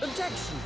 Objection!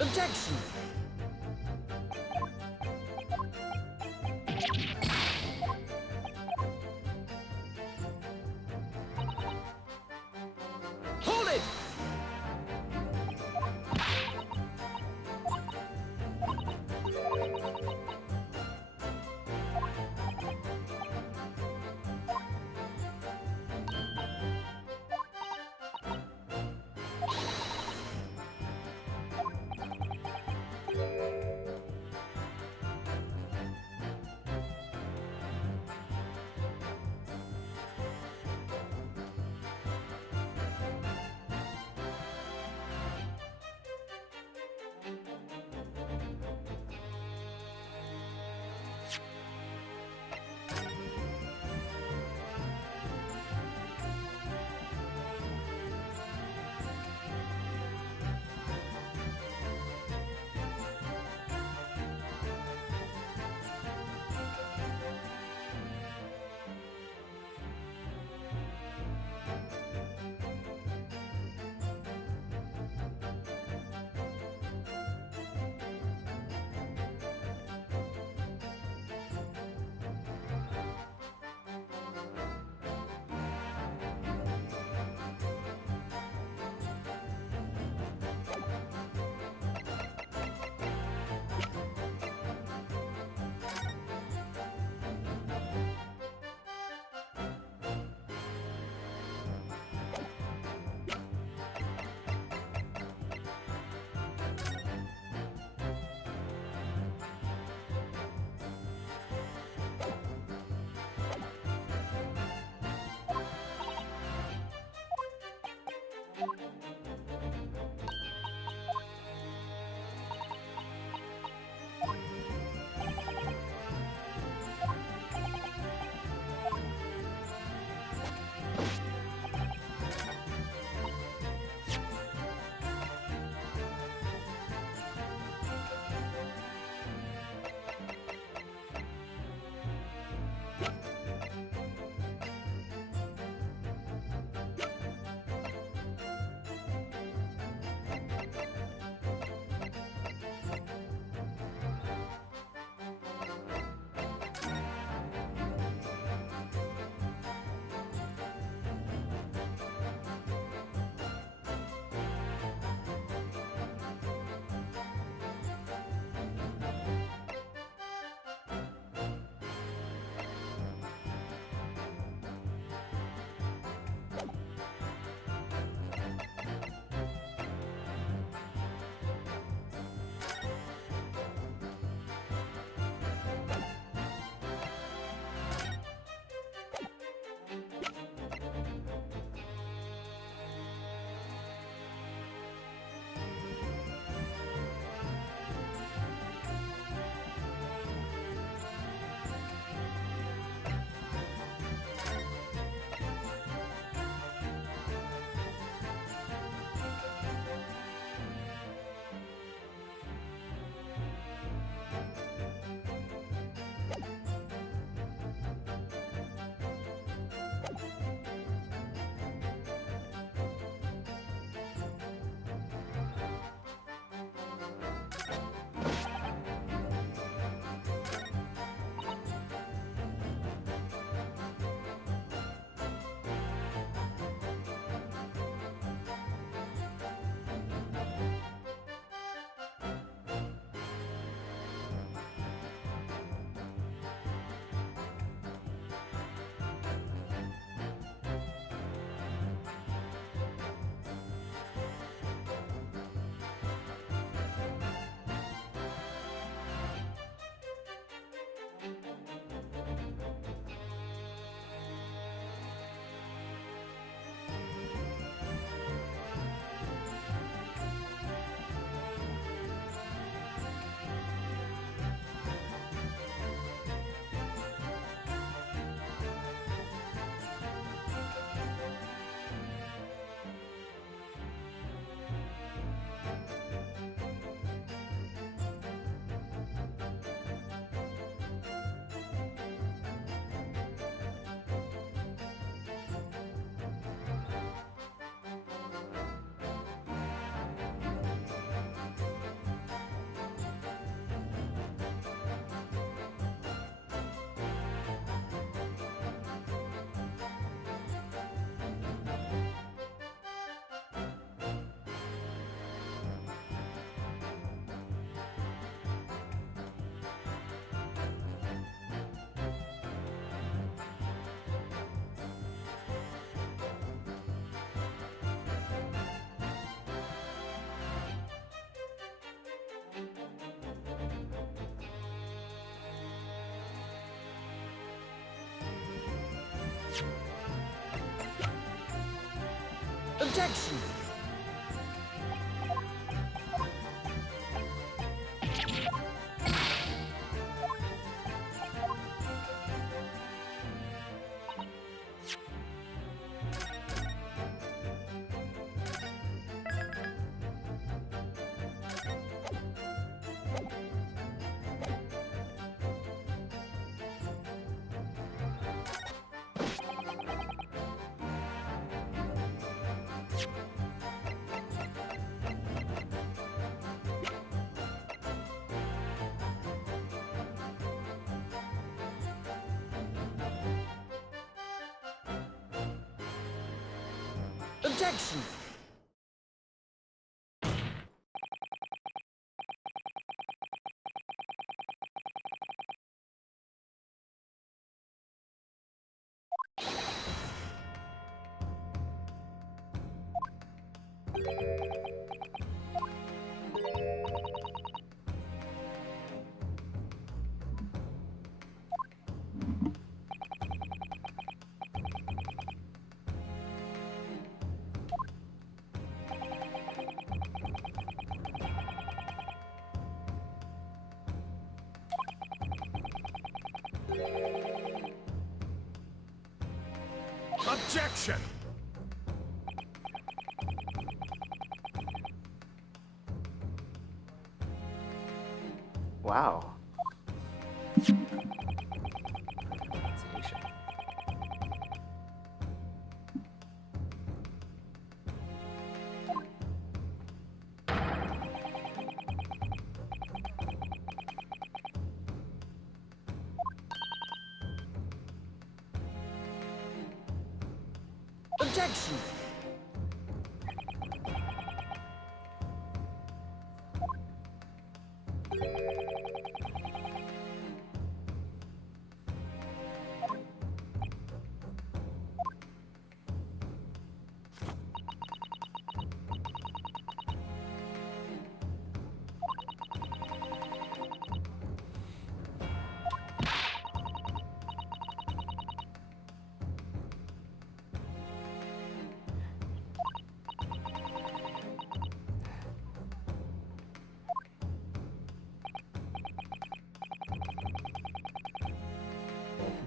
Objection! Hold it! Objection! Objection! Objection! Wow. Objection!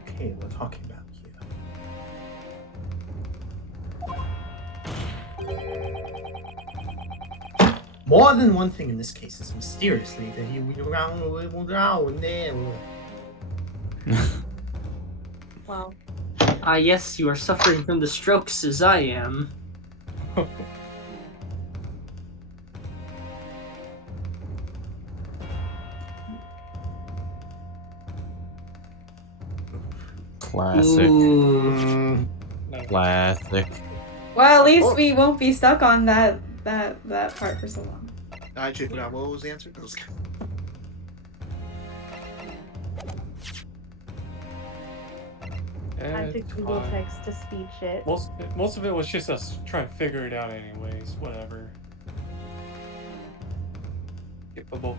Okay, we're talking about here. More than one thing in this case is mysteriously that he went around there. Wow. Yes, you are suffering from the strokes as I am. Classic. Ooh. Classic. Well, at least we won't be stuck on that part for so long. I actually forgot what was the answer. That was I took Google text to speech it. Most of it was just us trying to figure it out anyways, whatever. Capable.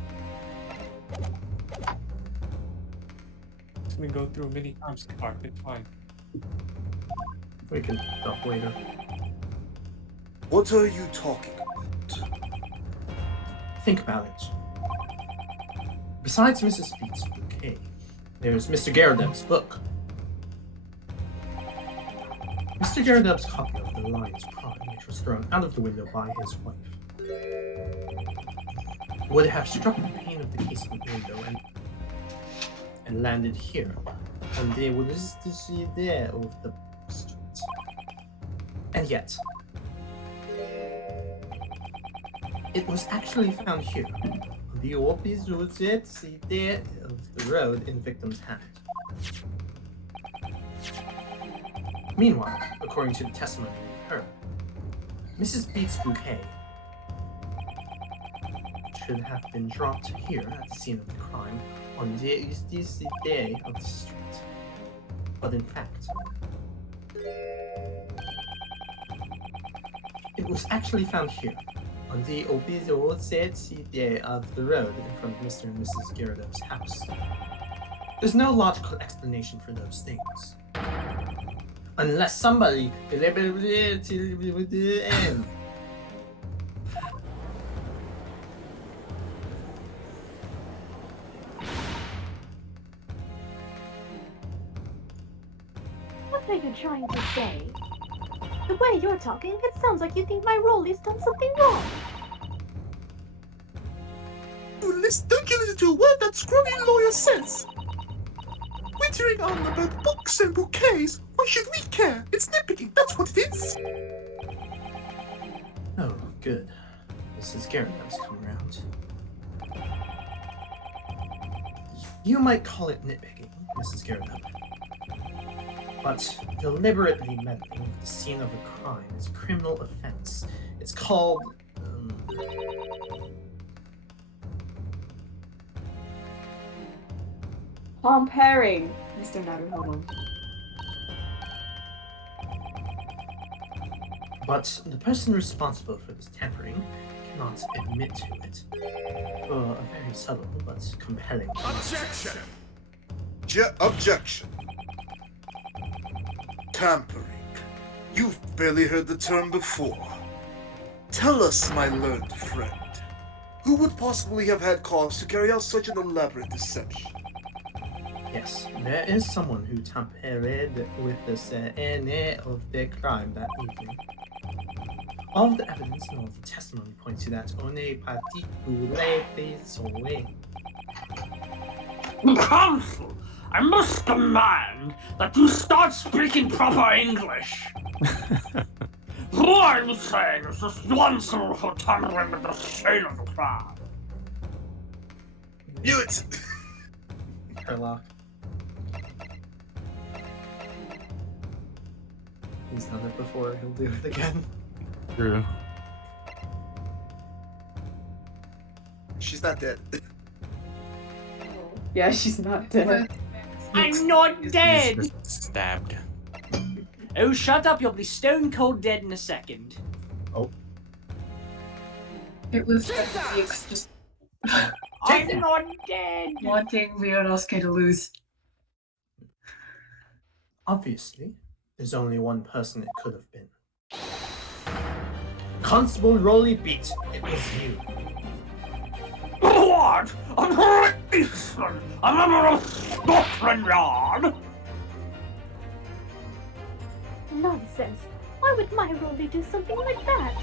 We go through many times the part, it's fine. We can talk later. What are you talking about? Think about it. Besides Mrs. Beats' bouquet, there's Mr. Garrodeb's book. Mr. Garrodeb's copy of The Lion's Pride, which was thrown out of the window by his wife, would have struck the pane of the casement window and landed here, on the there of the street. And yet, it was actually found here, on the opposite side of the road in victim's hand. Meanwhile, according to the testimony we've heard, Mrs. Beats' bouquet should have been dropped here at the scene of the crime on the east day of the street. But in fact, it was actually found here, on the opposite side of the road in front of Mr. and Mrs. Garrodeb's house. There's no logical explanation for those things. Unless somebody. What are you trying to say? The way you're talking, it sounds like you think my Rolly's done something wrong. Don't you listen to a word that scrawny lawyer says? Twittering on about books and bouquets. Why should we care? It's nitpicking. That's what it is. Oh, good. Mrs. Garrett's come around. You might call it nitpicking, Mrs. Garrett. But deliberately meddling with the scene of a crime is a criminal offense. It's called... Comparing, Mr. Naruhodo. But the person responsible for this tampering cannot admit to it. For a very subtle but compelling Objection! Objection. Tampering. You've barely heard the term before. Tell us, my learned friend, who would possibly have had cause to carry out such an elaborate deception? Yes, there is someone who tampered with the scene of the crime that evening. All of the evidence and all of the testimony points to that on a particular Prisooon. Counsel, I must demand that you start speaking proper English. Who I'm saying is responsible for tampering with the scene of the crime. Knew it! Herlock. He's done it before, he'll do it again. True. She's not dead. Yeah, she's not dead. I'm not dead! Just stabbed. Oh, shut up, you'll be stone cold dead in a second. It was Felix just I'm not dead! wanting Ryunosuke to lose. Obviously, there's only one person it could have been. Constable Rolly Beat, it was you. What? A policeman! A member of Scotland Yard! Nonsense. Why would my Rolly do something like that?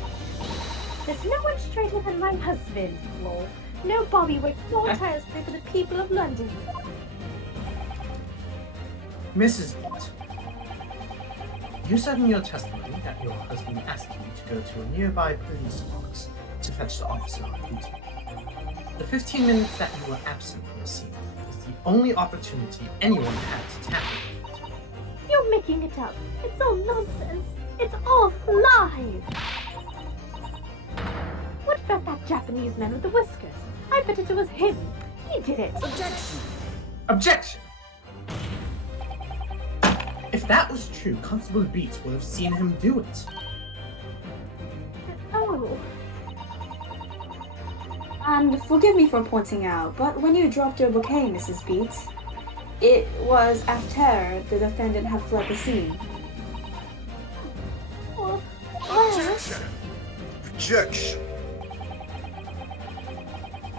There's no one straighter than my husband, lol. No Bobby works more tirelessly for the people of London. Mrs. Beat, you said in your testimony that your husband asked you to go to a nearby police box to fetch the officer on duty. The 15 minutes that you were absent from the scene was the only opportunity anyone had to tamper with it. You're making it up. It's all nonsense. It's all lies. What about that Japanese man with the whiskers? I bet it was him. He did it. Objection! Objection! If that was true, Constable Beats would have seen him do it. Oh. And forgive me for pointing out, but when you dropped your bouquet, Mrs. Beats, it was after the defendant had fled the scene. Well, Objection! Objection!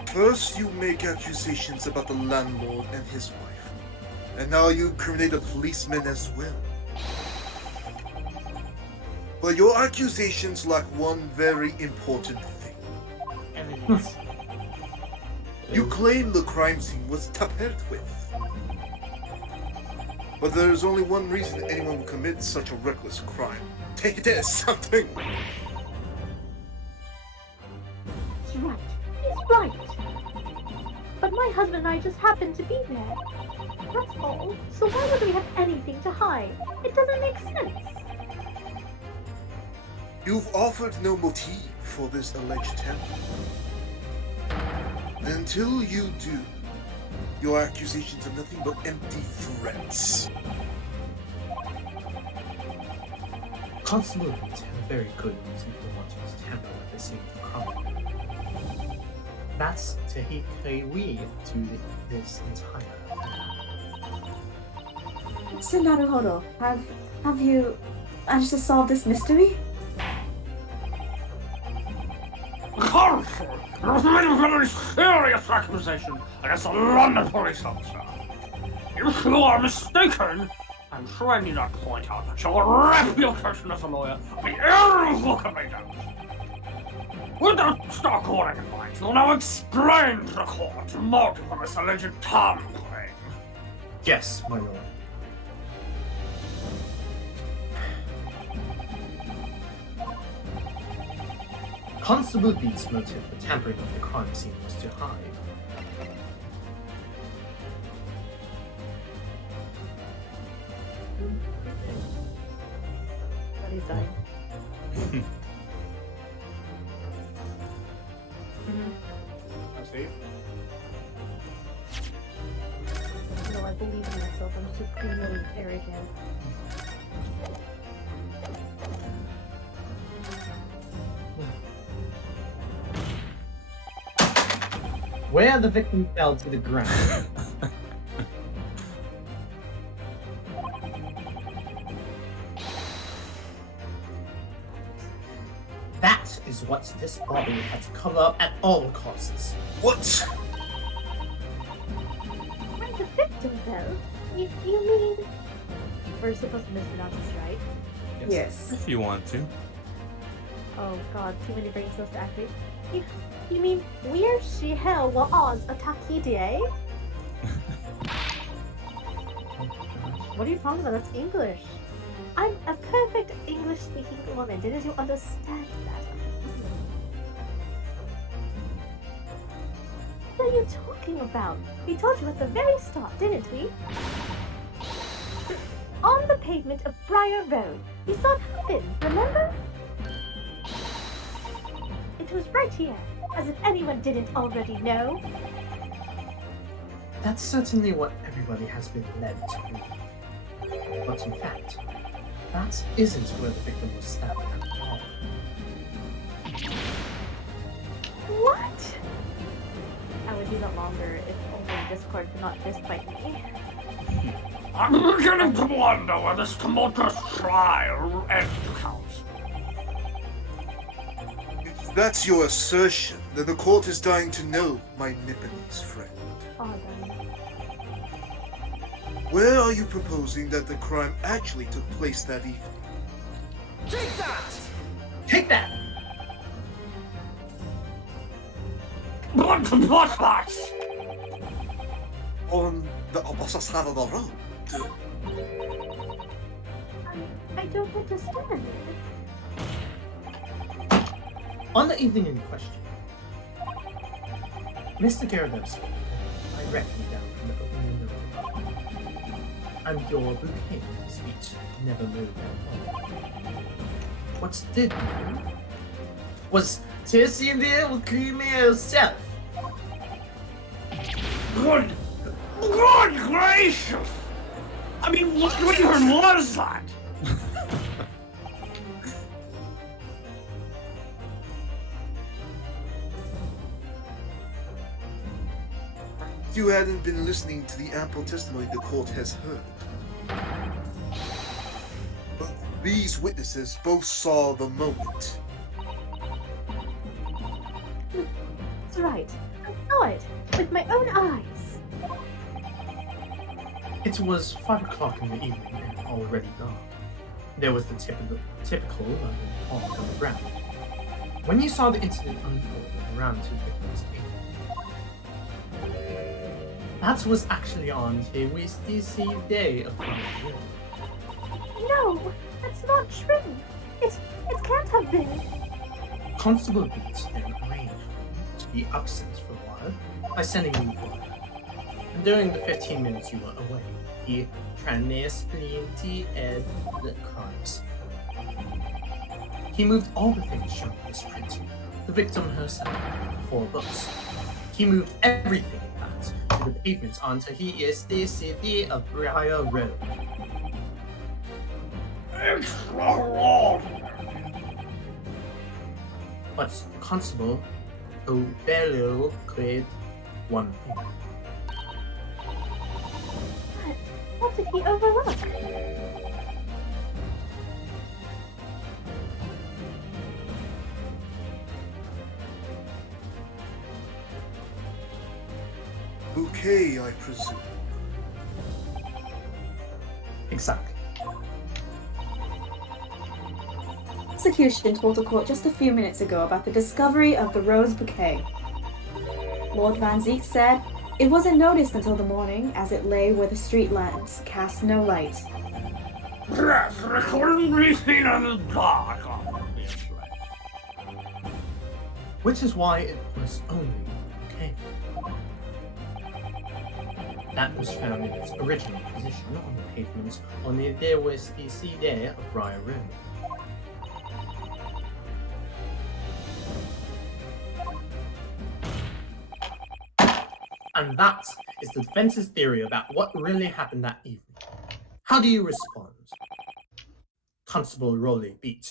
First, you make accusations about the landlord and his wife, and now you incriminate a policeman as well. But your accusations lack one very important thing. Evidence. You claim the crime scene was tampered with. But there is only one reason anyone would commit such a reckless crime. It is something! he's right. He's right. But my husband and I just happened to be there. That's all. So why would we have anything to hide? It doesn't make sense. You've offered no motive for this alleged tampering. Until you do, your accusations are nothing but empty threats. Constable Beats had a very good reason for wanting to tamper with the scene of the crime. That's to take away to this entire affair. So Naruhodo, Have you managed to solve this mystery? Counsel, you've made a very serious accusation against the London police officer. If you are mistaken, I'm sure I need not point out that your reputation as a lawyer will be irrevocably damaged. With that stock warning in mind, you'll now explain to the court the motive of this alleged tampering. Yes, my lord. Constable Beats' motive for tampering with the crime scene was to hide. But he's dying. I'm safe. No, I believe in myself. I'm supremely arrogant. Where the victim fell to the ground. That is what this body had to cover up at all costs. What? Where the victim fell? You mean... We're supposed to mispronounce this, right? Yes. If you want to. Oh god, too many brain cells to activate. You mean where she hell was a takidie? What are you talking about? That's English. I'm a perfect English-speaking woman. Didn't you understand that? What are you talking about? We told you at the very start, didn't we? On the pavement of Briar Road. We saw it happen, remember? It was right here, as if anyone didn't already know. That's certainly what everybody has been led to believe. But in fact, that isn't where the victim was stabbed at all. What? I would do that longer if only Discord could not fistfight me. I'm beginning to wonder where this tumultuous trial ends counts. If that's your assertion, then the court is dying to know, my Nipponese friend. Oh, darn. Where are you proposing that the crime actually took place that evening? Take that! Take that! What? On the opposite side of the road. I don't understand. On the evening in question, Mr. Gyarados fell directly down from the open window of the bar, and your bouquet speech never moved at all. What did move was Tirsinia with Creamy herself. Good gracious! I mean, what even was that? You hadn't been listening to the ample testimony the court has heard. But these witnesses both saw the moment. That's right. I saw it with my own eyes. It was 5 o'clock in the evening and already dark. There was the typical London fog on the ground. When you saw the incident unfold around two victims' aid, that was actually on a Wisty day of Briar Road. No, that's not true. It can't have been. Constable Beats then arranged for you to be absent for a while by sending you word. And during the 15 minutes you were away, he transplanted the crimes. He moved all the things shown in this print. The victim herself, 4 books. He moved everything, in fact, to the pavement onto the city of Briar Road. Extraordinary! But Constable Obello quit one thing. What did he overlook? bouquet, I presume. Exactly. Execution told the court just a few minutes ago about the discovery of the rose bouquet. Lord Van Zeek said it wasn't noticed until the morning as it lay where the street lamps cast no light. Yes, it couldn't be seen in the dark, obviously. Which is why it was only okay. That was found in its original position on the pavement on the there was the sea there of Briar Room. And that is the defense's theory about what really happened that evening. How do you respond? Constable Rowley beat.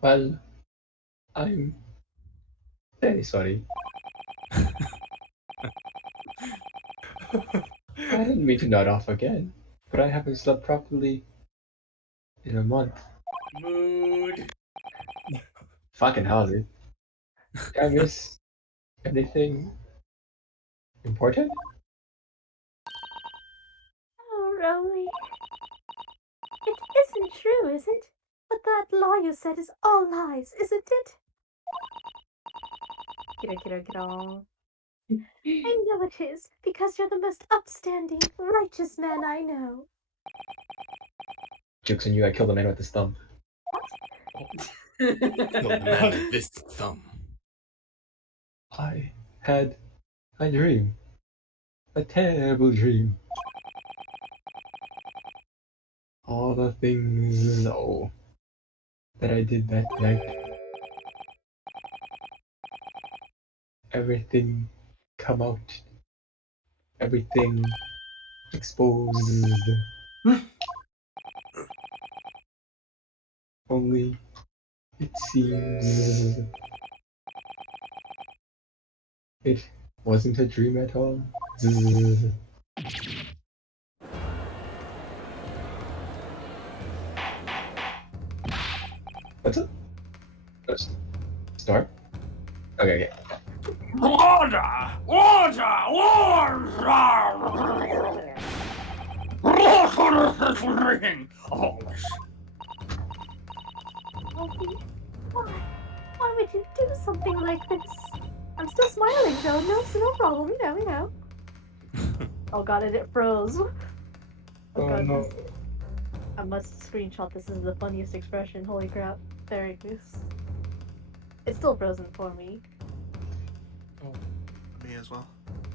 Well, I'm very sorry. I didn't mean to nod off again, but I haven't slept properly in a month. Mood. Fucking hell, dude. Did I miss anything important? Oh, Rowley. It isn't true, is it? But that law you said is all lies, isn't it? Kira. I know it is, because you're the most upstanding, righteous man I know. Jokes on you, I killed a man with his thumb. The man with this thumb. I had a dream. A terrible dream. All the things, that I did that night. Everything come out. Everything exposed. Only it seems it wasn't a dream at all. What's up? Start? Okay. Order! Order! What is this meaning of all this? Rowley, why? Why would you do something like this? I'm still smiling though, no problem, you know. Oh god, and it froze. Oh god, no. I must screenshot this. This is the funniest expression, holy crap. There it is. It's still frozen for me. Me as well.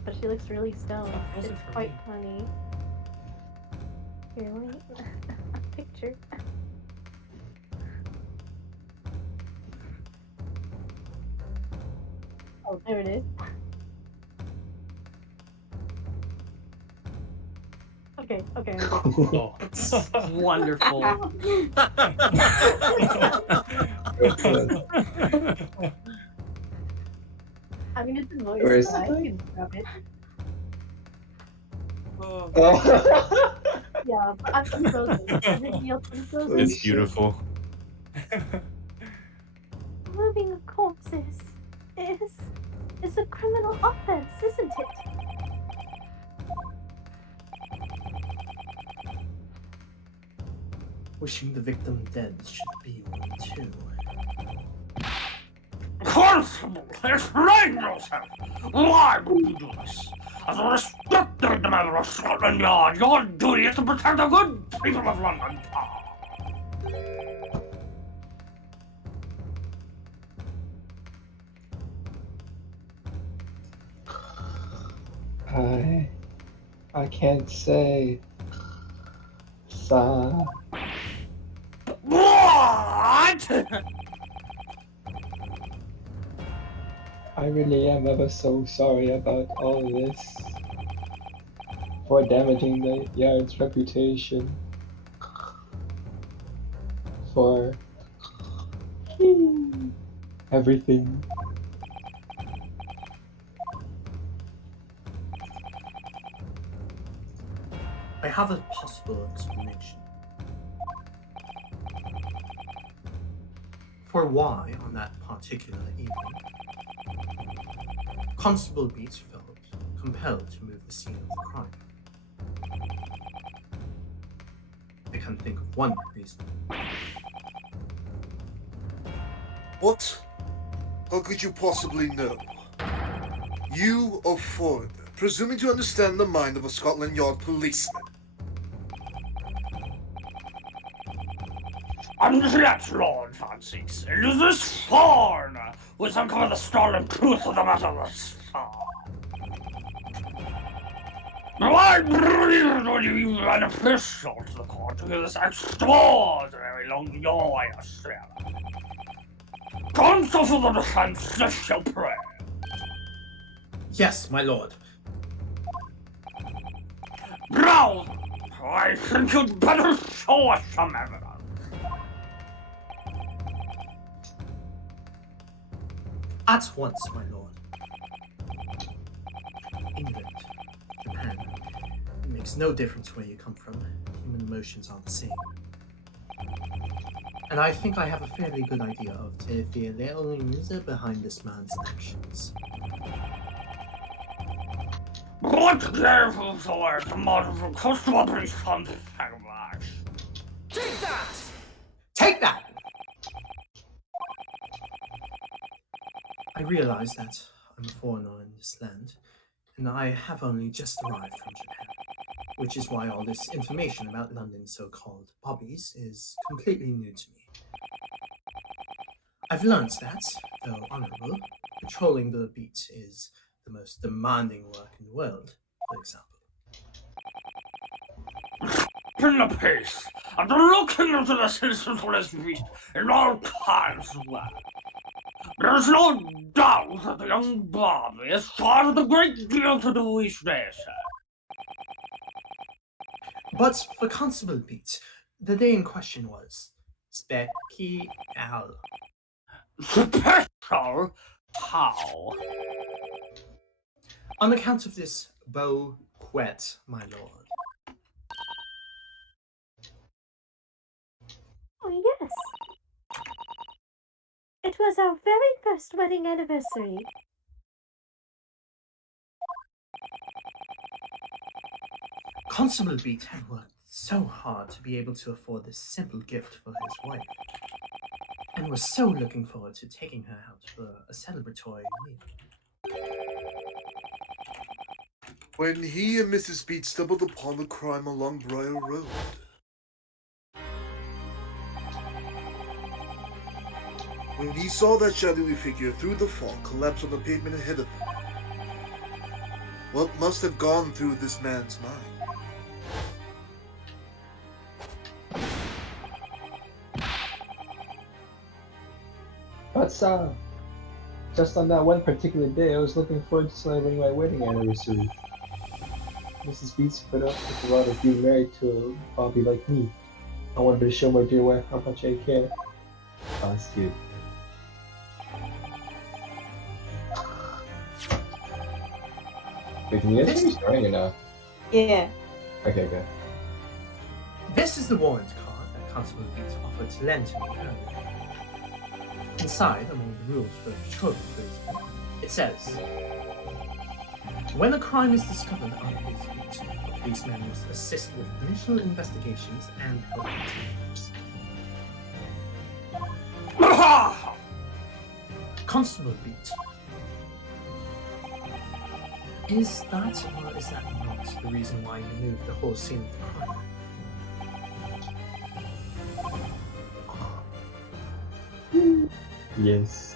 But she looks really stoned. Not frozen It's for quite me. funny. Here, wait. A picture. Oh, there it is. Okay. Oh. Wonderful. I mean, it's a voice, Where is but I it? can grab it. Oh. Yeah, but I'm frozen. Everything else is frozen. It's beautiful. Moving of corpses is a criminal offense, isn't it? Wishing the victim dead should be one too. Constable, explain yourself! Why would you do this? As a respected member of Scotland Yard, your duty is to protect the good people of London Town. I can't say. Sa. What? I really am ever so sorry about all this. For damaging the Yard's reputation. For everything. I have a possible explanation for why, on that particular evening, Constable Beats felt compelled to move the scene of the crime. I can think of one reason. What? How could you possibly know? You, a foreigner, presuming to understand the mind of a Scotland Yard policeman. And yet, Lord Fancies, it is this foreigner who has uncovered the stolen truth of the matter thus far. Now I believe it would be beneficial to the court to hear this extraordinary long lawyer sermon. Counsel for the defense, this shall pray. Yes, my lord. Now, I think you'd better show us some evidence. At once, my lord. England, Japan, it makes no difference where you come from. Human emotions are the same. And I think I have a fairly good idea of the feelings behind this man's actions. What gave us away the motive of customer police something like? Take that! Take that! I realize that I'm a foreigner in this land, and I have only just arrived from Japan, which is why all this information about London's so-called bobbies is completely new to me. I've learned that, though honorable, patrolling the beat is the most demanding work in the world, for example. In the peace, and looking into the citizens of this beast in all kinds of ways. There's no doubt that the young Bobby has started a great deal to do each day, sir. But for Constable Beat, the day in question was special. Special? How? On account of this beau quet, my lord. Oh, yes. It was our very first wedding anniversary. Constable Beat had worked so hard to be able to afford this simple gift for his wife, and was so looking forward to taking her out for a celebratory meal. When he and Mrs. Beat stumbled upon the crime along Briar Road. When he saw that shadowy figure through the fog collapse on the pavement ahead of him. What must have gone through this man's mind? But just on that one particular day, I was looking forward to celebrating my wedding anniversary. Mrs. Beats put up with the lot of being married to a Bobby like me. I wanted to show my dear wife how much I care. Oh, that's cute. Wait, can you guys hear me snoring or not? Yeah. Okay, good. This is the warrant card that Constable Beat offered to lend to me earlier. Inside, among the rules for patrolling policemen, it says, when a crime is discovered on his beat, a policeman must assist with initial investigations and help teams. Constable Beat. Is that or is that not the reason why you moved the whole scene of the crime? Yes.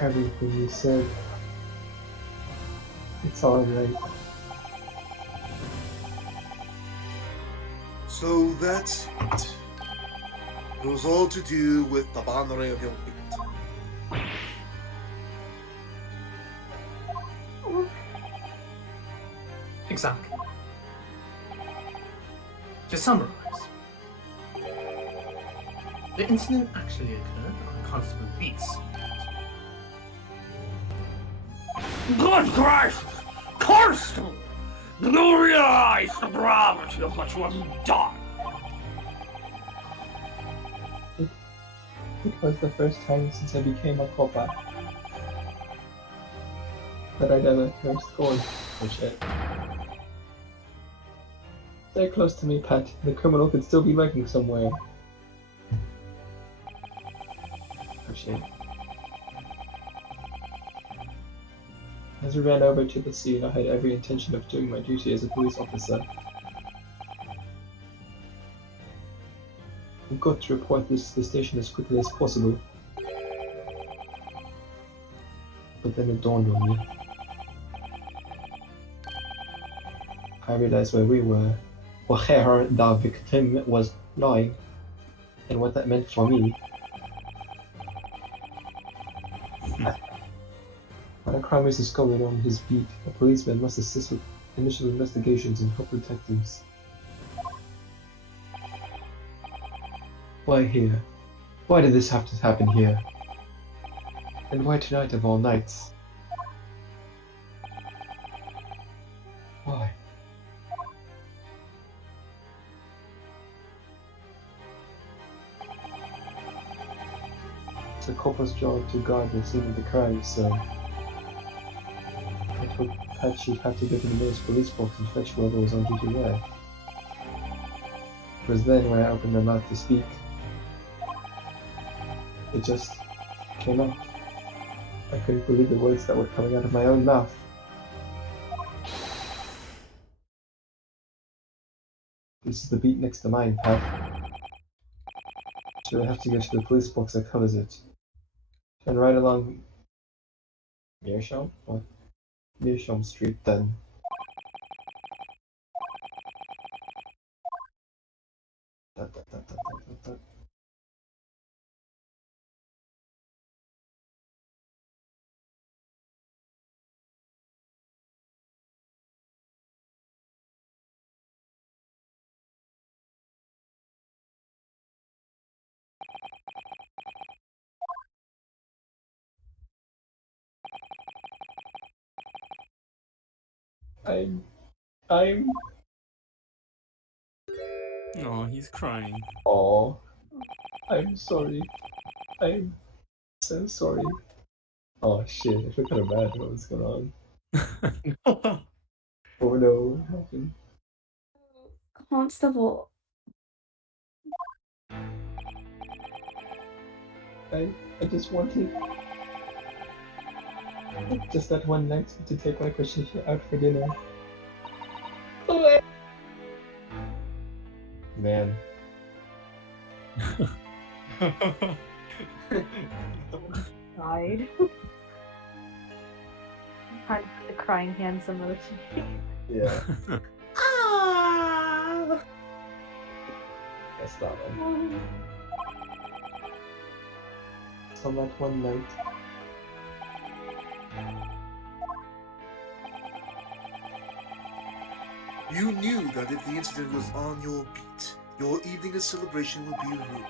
Everything you said. It's alright. So that's it. It was all to do with the Banre of your Beat. Exactly. To summarize, the incident actually occurred on Constable Beats. Good gracious! Constable! Do you realize the gravity of what you have done? It was the first time since I became a copper that I'd ever heard scorn. Oh shit. Stay close to me, Pat. The criminal could still be lurking somewhere. Oh shit. As we ran over to the scene, I had every intention of doing my duty as a police officer. We've got to report this to the station as quickly as possible. But then it dawned on me. I realized where we were, where the victim was lying, and what that meant for me. When a crime is discovered on his beat, a policeman must assist with initial investigations and help detectives. Why here? Why did this have to happen here? And why tonight of all nights? Why? It's a copper's job to guard the scene of the crime, so I told Pat she'd have to go to the nearest police box and fetch whoever was on duty there. It was then when I opened my mouth to speak. It just came out. I couldn't believe the words that were coming out of my own mouth. This is the beat next to mine, Pat. Should I have to go to the police box that covers it? Turn right along Meerschaum? What? Meerschaum Street, then. I'm... Oh, he's crying. Oh, I'm sorry. I'm so sorry. Oh shit, I feel kind of bad. What's going on? Oh no, what happened? Constable. I just wanted... just that one night to take my Patricia out for dinner. Oh, man. Died. Hard to put the crying hands emoji. Yeah, Ah! that's that one. So that one night... You knew that if the incident was on your beat, your evening of celebration would be ruined.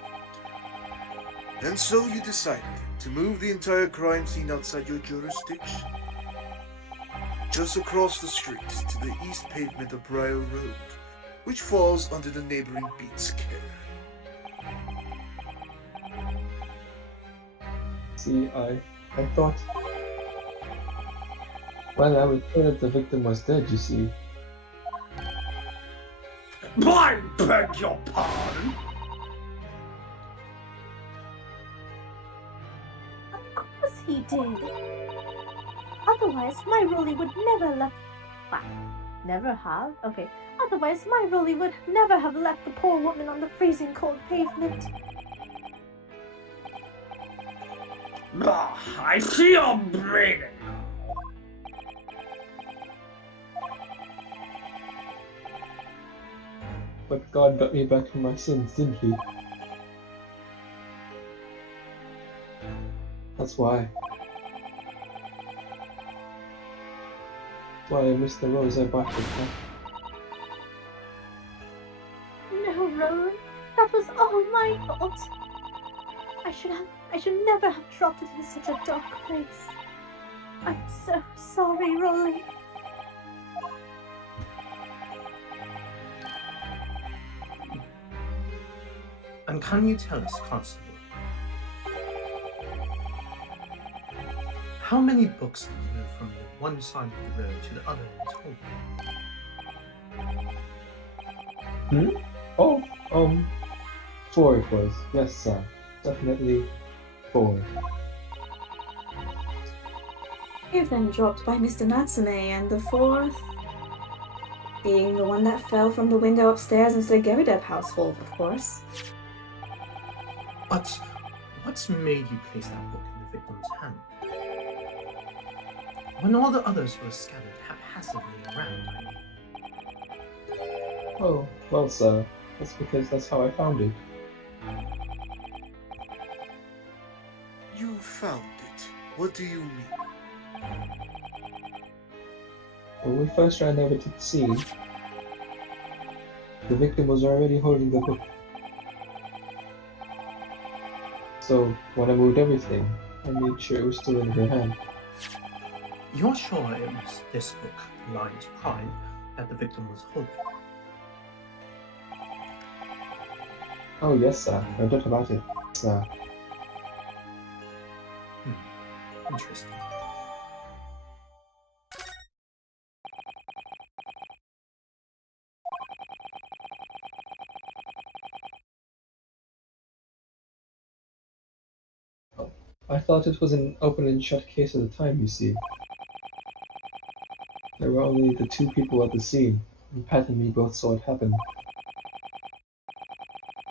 And so you decided to move the entire crime scene outside your jurisdiction. Just across the street to the east pavement of Briar Road, which falls under the neighboring beat's care. See, I thought... Well, I was sure that the victim was dead, you see. I beg your pardon? Of course he did. Otherwise, my Rolly would never left. Wow. Never have? Okay. Otherwise, my Rolly would never have left the poor woman on the freezing cold pavement. I see your meaning. But God got me back from my sins, didn't he? That's why. That's why I missed the rose I bought with her. No, Rowan. That was all my fault. I should never have dropped it in such a dark place. I'm so sorry, Rolly. And can you tell us, Constable, how many books did you move from the one side of the road to the other in total? Oh, 4 it was. Yes, sir. Definitely 4. You've been dropped by Mr. Nyatsume, and the 4th being the one that fell from the window upstairs into the Gerideb household, of course. But what's made you place that book in the victim's hand? When all the others were scattered haphazardly around, I mean. Oh, well, sir. That's because that's how I found it. You found it. What do you mean? When we first ran over to the scene, the victim was already holding the book. So, when I moved everything, I made sure it was still in her hand. You're sure it was this book, The Lion's Pride, that the victim was holding? Oh, yes, sir. No doubt about it, sir. Interesting. I thought it was an open and shut case at the time, you see. There were only the 2 people at the scene, and Pat and me both saw it happen.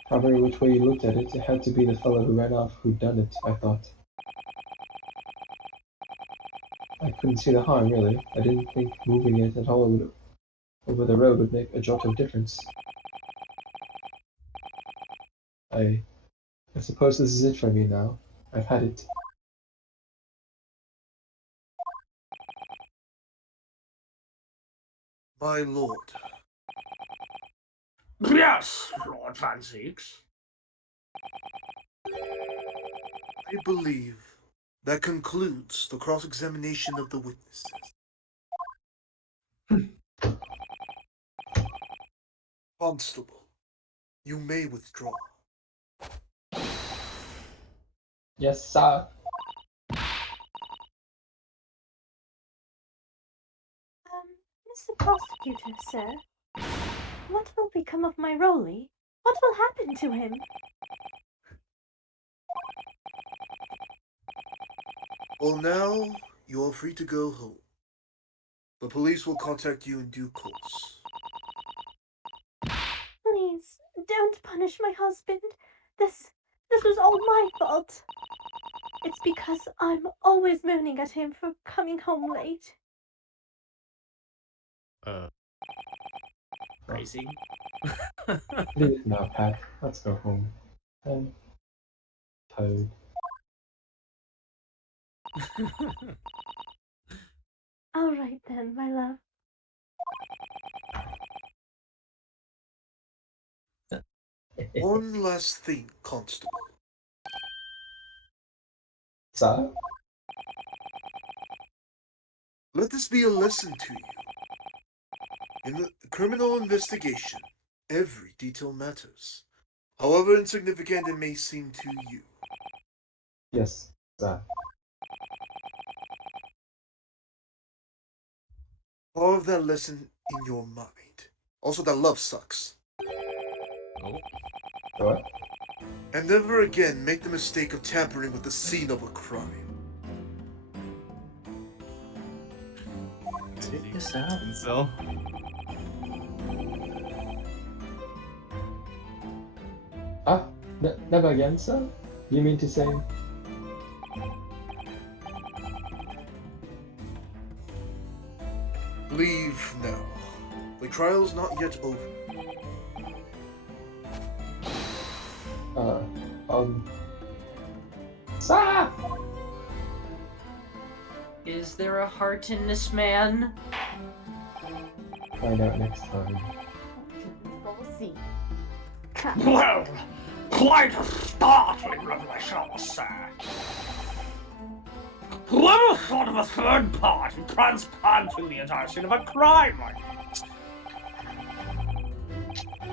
However which way you looked at it, it had to be the fellow who ran off who'd done it, I thought. I couldn't see the harm, really. I didn't think moving it at all over the road would make a jot of difference. I suppose this is it for me now. I've had it. My lord, Yes, Lord Van Zieks. I believe that concludes the cross-examination of the witnesses. Constable, you may withdraw. Yes, sir. Mr. Prosecutor, sir, what will become of my Rolly? What will happen to him? Well, now you're free to go home. The police will contact you in due course. Please, don't punish my husband. This was all my fault. It's because I'm always moaning at him for coming home late. Crazy. Leave it now, Pat. Let's go home. I'm tired. All right then, my love. One last thing, Constable. Sir? Let this be a lesson to you. In the criminal investigation, every detail matters, however insignificant it may seem to you. Yes, sir. Carve that lesson in your mind. Also, that love sucks. Oh. What? And never again make the mistake of tampering with the scene of a crime. Yes, sir. And so, Ah, never again, sir? You mean to say? Leave now. The trial's not yet over. Sir! Is there a heart in this man? Find out next time. We'll see. Well, quite a startling revelation, I must say. Whoever thought of a third party transplanting the entire scene of a crime like that?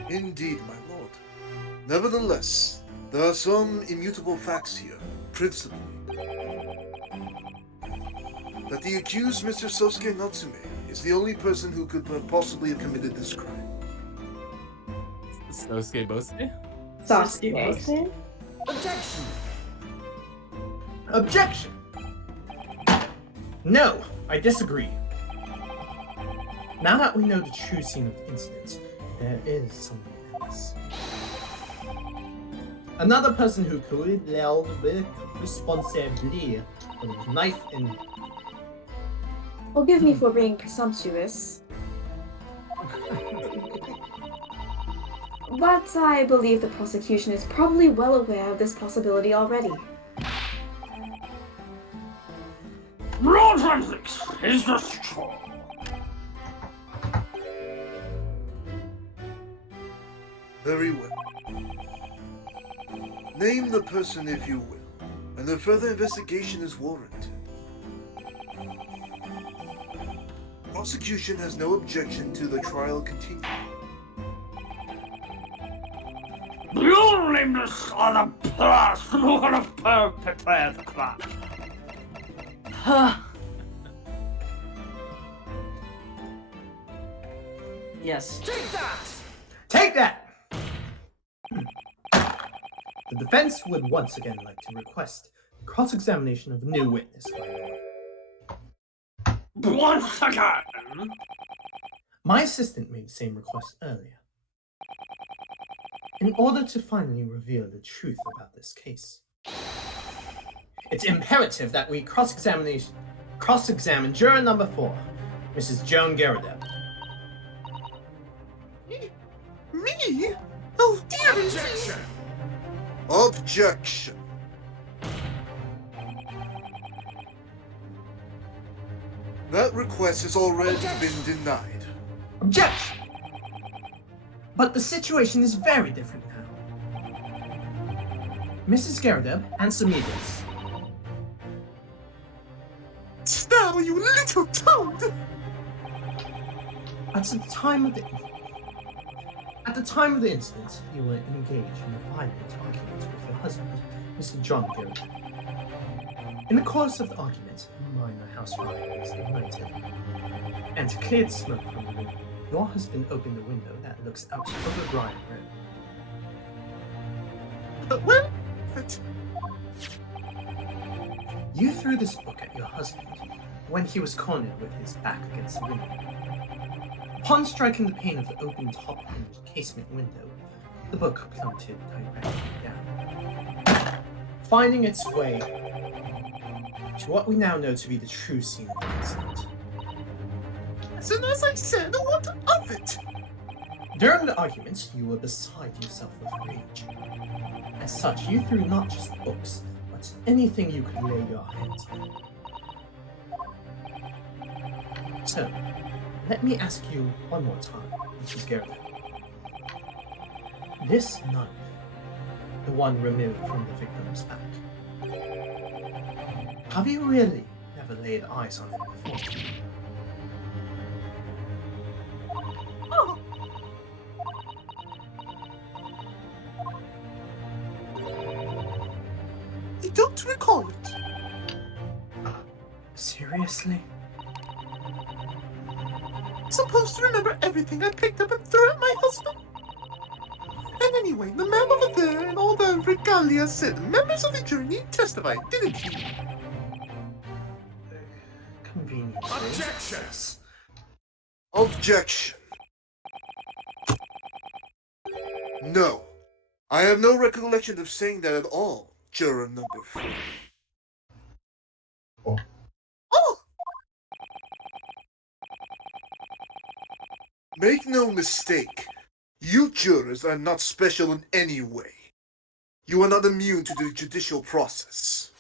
Indeed, my lord. Nevertheless, There are some immutable facts here. Principally, that the accused Mr. Sosuke Natsume is the only person who could possibly have committed this crime. Sosuke Bosuke? Sasuke. Objection! Objection! No, I disagree. Now that we know the true scene of the incident, there is something else. Another person who could held responsibly with a knife in. Forgive me for being presumptuous, but I believe the prosecution is probably well aware of this possibility already. Lord Hendrix, is this true? Very well. Name the person if you will, and a further investigation is warranted. Prosecution has no objection to the trial continuing. You nameless other person who could have perpetrated the crime. Huh. Yes. Take that! Take that! The defense would once again like to request cross-examination of a new witness. Once again? My assistant made the same request earlier. In order to finally reveal the truth about this case, it's imperative that we cross-examine juror number 4, Mrs. Joan Garrideb. Me? Oh dear! Objection! Objection! That request has already been denied. Objection! But the situation is very different now. Mrs. Garrideb, answer me this. Now, you little toad! At the time of the incident, you were engaged in a violent argument with your husband, Mr. John Garrideb. In the course of the argument, a minor house fire was ignited, and to clear the smoke from the room, your husband opened a window that looks out over Bryan Road. Well, You threw this book at your husband when he was cornered with his back against the window. Upon striking the pane of the open top-hinged casement window, the book plummeted directly down, finding its way to what we now know to be the true scene of the incident. and as I said, what of it? During the argument, you were beside yourself with rage. As such, you threw not just books, but anything you could lay your hands on. So, let me ask you one more time, Mrs. Garrideb. This knife, the one removed from the victim's back, have you really never laid eyes on it before? Oh. I don't recall it. Seriously? Supposed to remember everything I picked up and threw at my husband? And anyway, the man over there and all the regalia said members of the jury testified, didn't he? Convenient. Objection! Objection. No. I have no recollection of saying that at all, juror number 4. Oh. Oh! Make no mistake, you jurors are not special in any way. You are not immune to the judicial process.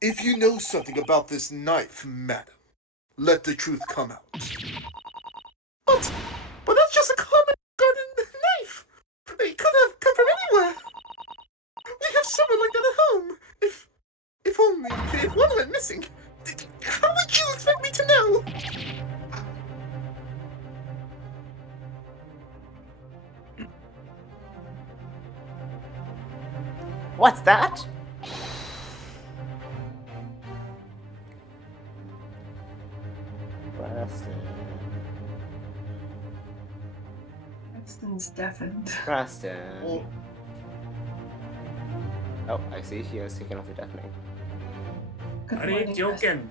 If you know something about this knife, madam, let the truth come out. But that's just a common garden knife. It could have come from anywhere. We have someone like that at home. If one went missing, how would you expect me to know? What's that? Preston's deafened. Preston. Oh, I see he has taken off the deafening. Good Are you morning, Preston.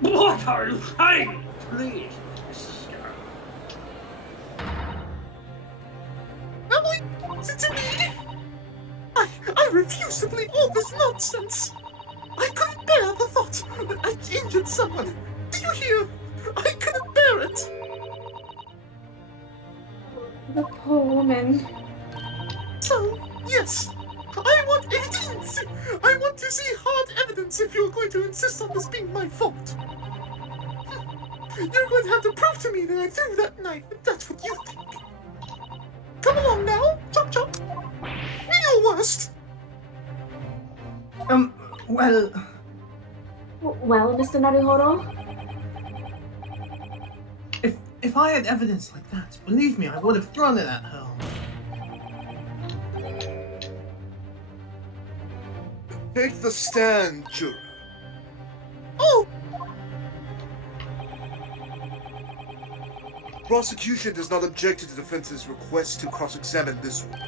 joking? What are you saying? Please, Mrs. Scarab. Emily, it's me! I refuse to believe all this nonsense! I couldn't bear the thought that I'd injured someone! Do you hear? I couldn't bear it! The poor woman. So, yes, I want evidence! I want to see hard evidence if you're going to insist on this being my fault! You're going to have to prove to me that I threw that knife, if that's what you think! Come along now, chop chop! Be your worst! Well, Well, Mr. Naruhodo? if I had evidence like that, believe me, I would have thrown it at her. Take the stand, juror. Oh! Prosecution does not object to the defense's request to cross-examine this one.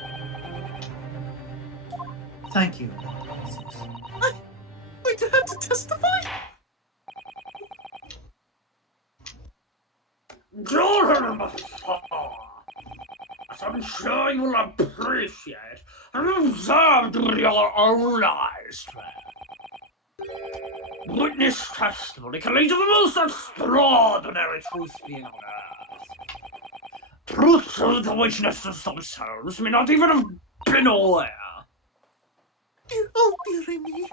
Thank you. I'm going to have to testify? Jordan, as I'm sure you will appreciate and observed with your own eyes, witness testimony can lead to the most extraordinary truth being unearthed. Truths of the witnesses themselves may not even have been aware. Oh, dearie me.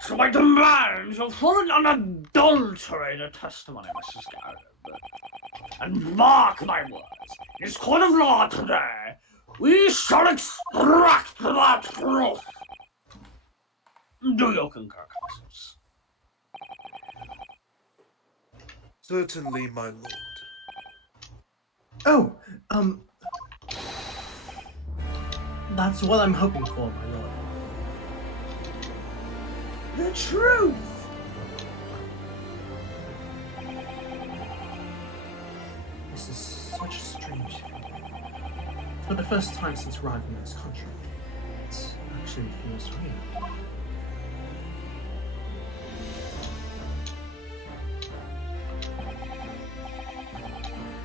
So I demand your full and unadulterated testimony, Mrs. Garrett. And mark my words, in this court of law today, we shall extract the truth. Do you concur, counsels? Certainly, my lord. Oh, that's what I'm hoping for, my lord. The truth! This is such a strange feeling. For the first time since arriving in this country, it actually feels real.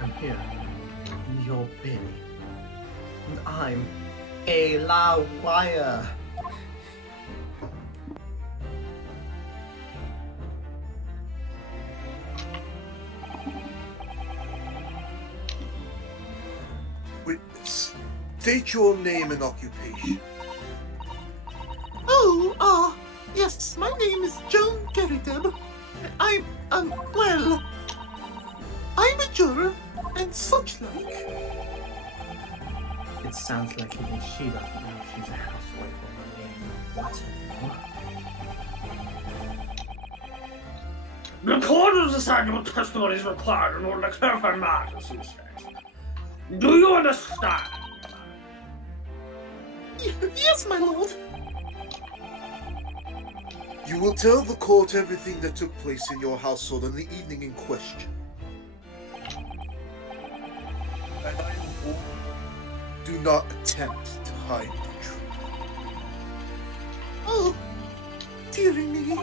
I'm here, in your belly, and I'm a liar. Witness, state your name and occupation. Oh, yes, my name is Joan Gerideb. Well, I'm a juror, and such like. It sounds like even she doesn't know she's a housewife or a whatever. The court has decided what testimony is required in order to clarify matters, you say. Do you understand? Yes, my lord. You will tell the court everything that took place in your household on the evening in question. And I warn you, do not attempt to hide the truth. Oh, dearie me.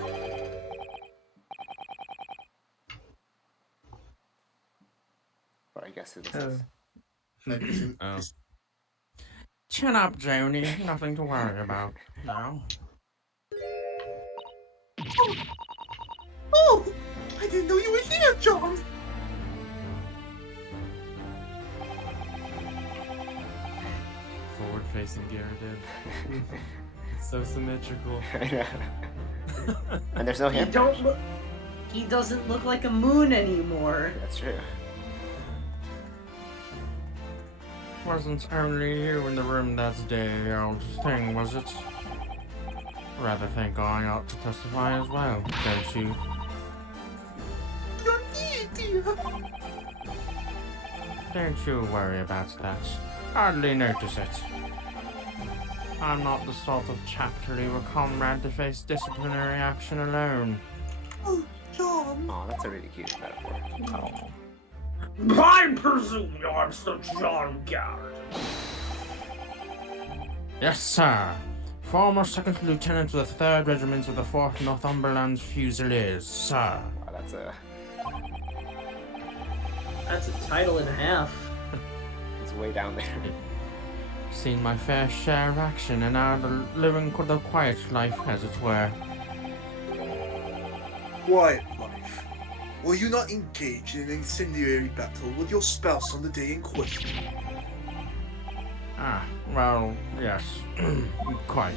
Or I guess it is. Oh. Chin up, Joni. Nothing to worry about. No. Oh, I didn't know you were here, John. Forward-facing Gyarados. So symmetrical. And there's no hand. He doesn't look like a moon anymore. That's true. Wasn't only you in the room that day, old thing, was it? Rather think I ought to testify as well, don't you? Your knee, dear. Don't you worry about that. hardly notice it. I'm not the sort of chap to leave a comrade to face disciplinary action alone. Oh, John. Oh, that's a really cute metaphor. Oh. I presume you're Mr. John Garrett. Yes, sir. Former second lieutenant of the 3rd Regiment of the 4th Northumberland Fusiliers, sir. Oh, That's a title and a half. it's way down there. Seen my fair share of action and now living the quiet life, as it were. Quiet life. Were you not engaged in an incendiary battle with your spouse on the day in question? Ah, well, yes. Quite.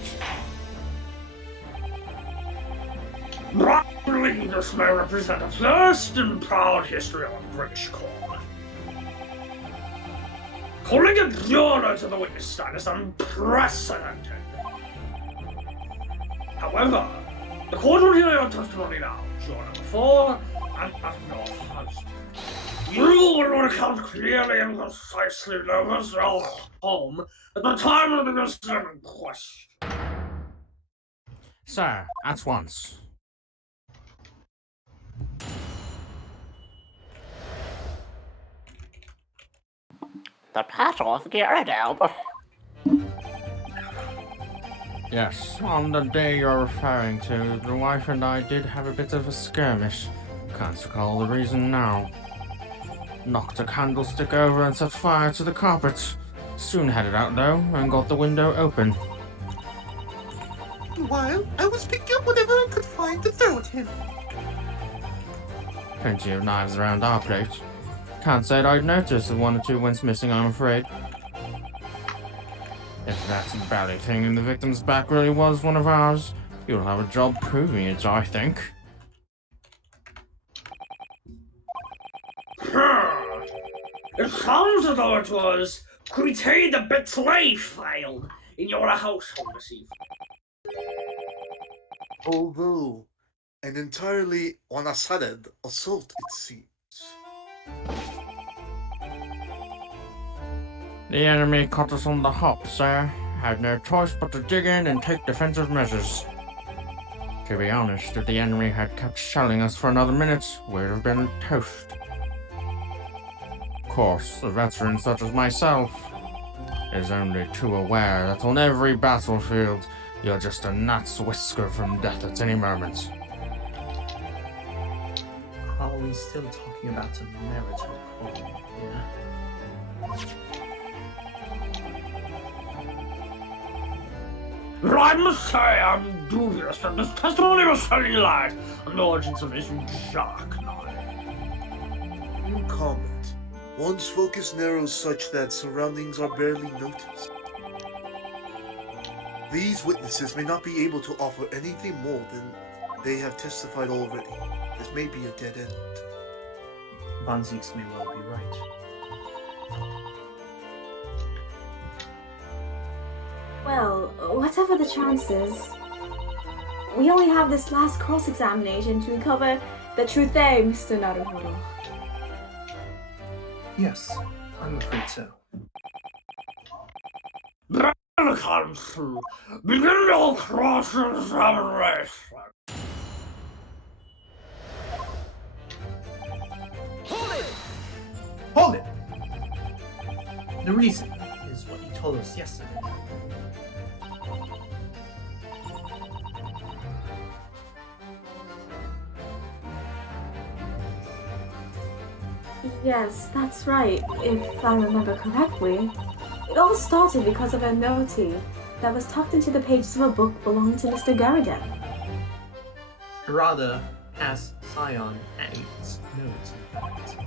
I believe this may represent a first and proud history on British corps. Calling a juror to the witness stand is unprecedented. However, the court will hear your testimony now, juror number 4, and of your husband. You will recount clearly and concisely Nova's home at the time of the incident in question. Sir, at once. The Battle of Gyarados. Yes, on the day you're referring to, the wife and I did have a bit of a skirmish. Can't recall the reason now. Knocked a candlestick over and set fire to the carpet. Soon had it out though, and got the window open. While I was picking up whatever I could find to throw at him. Plenty of knives around our place. Can't say I'd noticed if 1 or 2 went missing, I'm afraid. If that bally thing in the victim's back really was one of ours, you'll have a job proving it, I think. It sounds as though it was Crete the Betray failed in your household this evening. Although, an entirely unassisted assault, it seems. The enemy caught us on the hop, sir. Had no choice but to dig in and take defensive measures. To be honest, if the enemy had kept shelling us for another minute, we'd have been toast. Of course, a veteran such as myself is only too aware that on every battlefield, you're just a gnat's whisker from death at any moment. Are we still talking about a marital quarrel here? I must say I'm dubious that this testimony will shed any light on the origins of this shark knife. In combat, one's focus narrows such that surroundings are barely noticed. These witnesses may not be able to offer anything more than they have testified already. This may be a dead end. Van Zieks may well be right. Well, whatever the chances, we only have this last cross-examination to uncover the truth there, Mr. Naruhodo. Yes, I'm afraid so. Then come through. Begin your cross-examination. Hold it! The reason is what you told us yesterday. Yes, that's right, if I remember correctly. It all started because of a noti that was tucked into the pages of a book belonging to Mr. Garrigan. Rather, as Scion 8's note, in fact.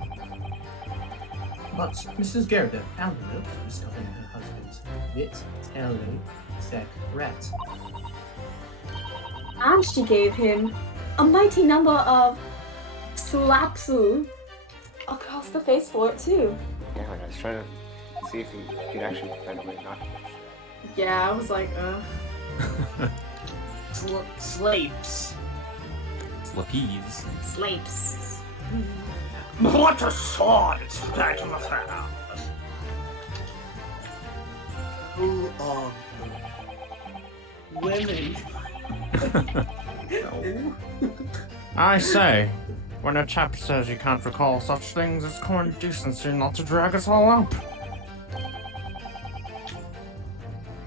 But Mrs. Garrigan found the note discovering her husband's vit-tele secret. And she gave him a mighty number of slapsu across the face for it too. Yeah, I was trying to see if you could actually find a way not to. Yeah, I was like, Slapes. Slappies. Slapes. What a sword it's back in the fair. Who on Women. I say, when a chap says he can't recall such things, it's common decency not to drag us all up.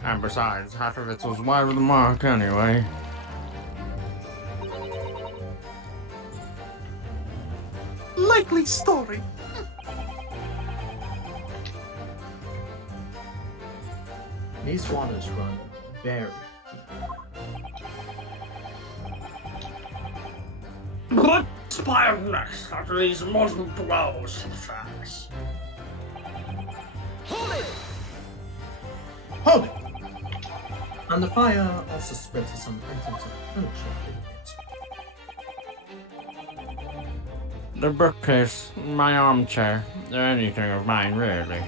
And besides, half of it was wide of the mark anyway. Likely story. These waters run very What inspired next after these multiple blows to the face? Hold it! And the fire also spread to some items of furniture in it. The bookcase, my armchair, anything of mine really.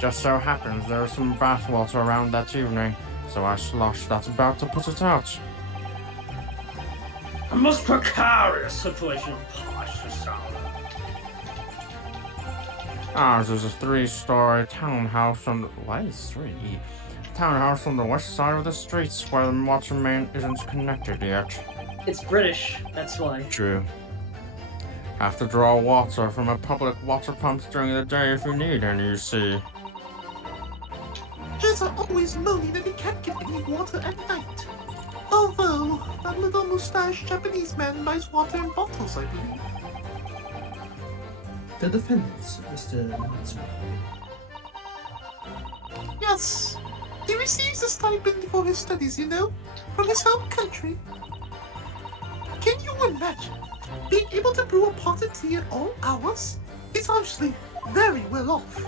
Just so happens there was some bathwater around that evening, so I sloshed that about to put it out. A most precarious situation Posh to solve. Ours is a 3-story townhouse on the... Why is 3? Townhouse on the west side of the streets where the water main isn't connected yet. It's British, that's why. True. Have to draw water from a public water pump during the day if you need any, you see. Kids are always moaning that they can't get any water at night. Although, that little mustached Japanese man buys water in bottles, I believe. The defendants, Mr. Nyatsume. Yes, he receives a stipend for his studies, you know, from his home country. Can you imagine being able to brew a pot of tea at all hours? He's obviously very well off.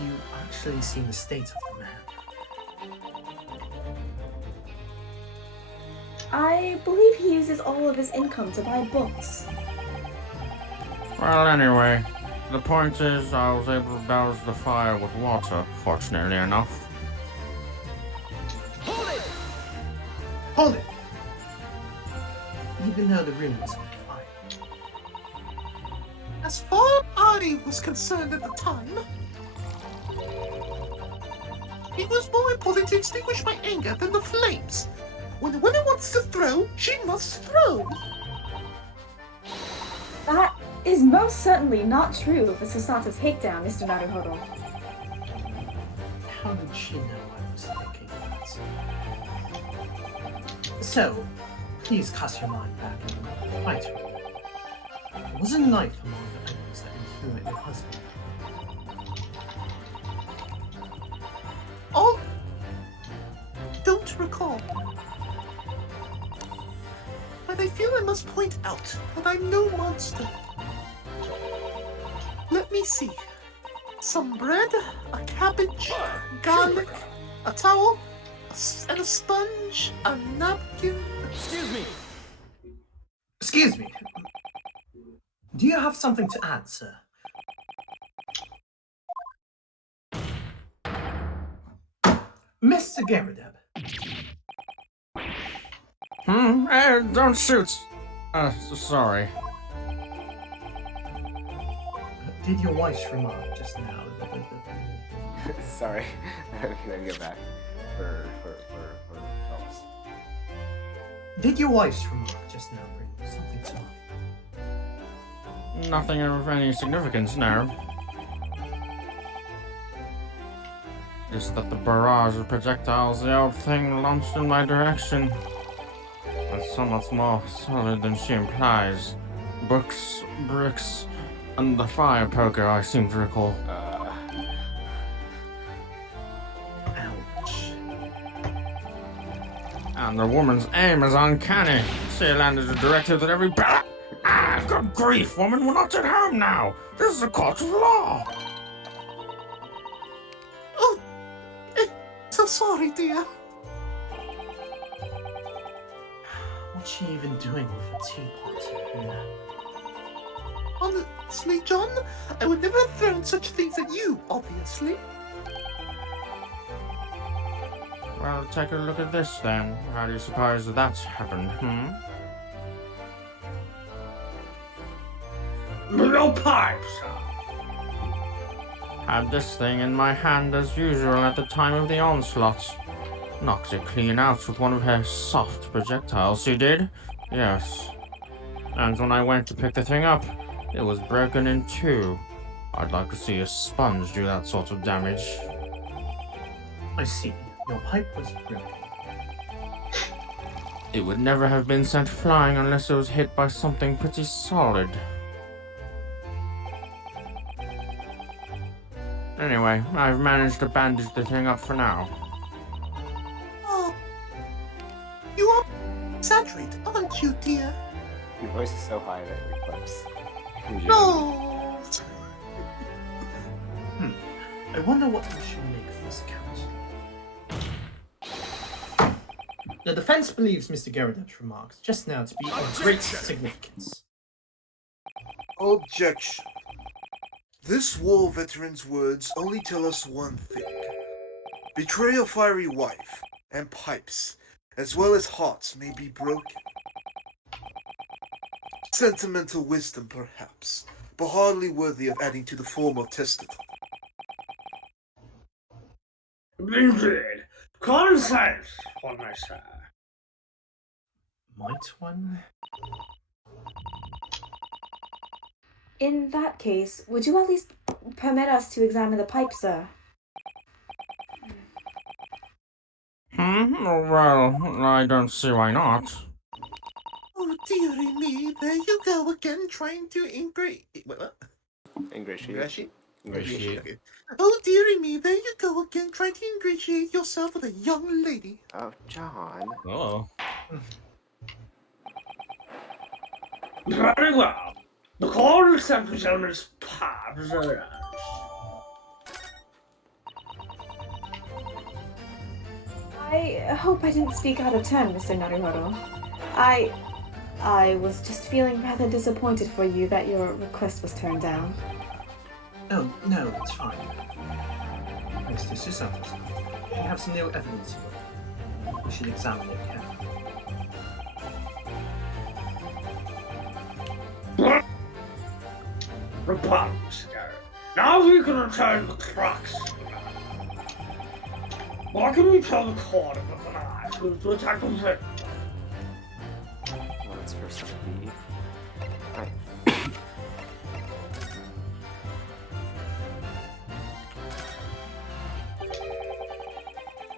You actually seen the state of the man. I believe he uses all of his income to buy books. Well, anyway, the point is I was able to douse the fire with water, fortunately enough. Hold it! Even though the room was on fire. As far as I was concerned at the time, it was more important to extinguish my anger than the flames. When a woman wants to throw, she must throw. That is most certainly not true for Susata's takedown, Mr. Naruhodo. How did she know I was thinking that? So, please cast your mind back and right to it. Was a knife among the items that influenced your husband? Oh, don't recall. But I feel I must point out that I'm no monster. Let me see. Some bread, a cabbage, garlic, a towel, and a sponge, a napkin. Excuse me! Excuse me. Do you have something to add, sir? Mr. Garadeb. Don't shoot! Sorry. Did your wife's remark just now? Sorry, can I get back for folks? Did your wife's remark just now bring something to mind? Nothing of any significance now. Just that the barrage of projectiles the old thing launched in my direction was so much more solid than she implies. Books, bricks, and the fire poker I seem to recall. Ouch. And the woman's aim is uncanny. She landed a directive that every good grief, woman, we're not at home now. This is a court of law. Oh, so sorry, dear. What's she even doing with a teapot here? Honestly, John, I would never have thrown such things at you, obviously. Well, take a look at this then. How do you suppose that's happened, No pipes! Had this thing in my hand as usual at the time of the onslaught. Knocked it clean out with one of her soft projectiles, she did. Yes. And when I went to pick the thing up, it was broken in two. I'd like to see a sponge do that sort of damage. I see. Your pipe was broken. It would never have been sent flying unless it was hit by something pretty solid. Anyway, I've managed to bandage the thing up for now. Oh, you are exaggerated, aren't you, dear? Your voice is so high that it clips. No. I wonder what we should make of this account. The defense believes Mr. Garrideb's remarks just now to be of great significance. Objection. This war veteran's words only tell us one thing. Betray a fiery wife, and pipes, as well as hearts, may be broken. Sentimental wisdom, perhaps, but hardly worthy of adding to the form of testament. Indeed. Consent, one may say. Might one? In that case, would you at least permit us to examine the pipe, sir? Well, I don't see why not. Oh, dearie me, there you go again, trying to Ingratiate. Okay. Oh, dearie me, there you go again, trying to ingratiate yourself with a young lady. Oh, John. Oh. Very well. The call is sent to gentlemen's pubs. I hope I didn't speak out of turn, Mr. Naruhodo. I was just feeling rather disappointed for you that your request was turned down. Oh, no, it's fine. Mr. Susantos, we have some new evidence here. We should examine it carefully. Republics, now we can return the crux. What can we tell the court about the knife to attack the victim? Well, it's first on the knife.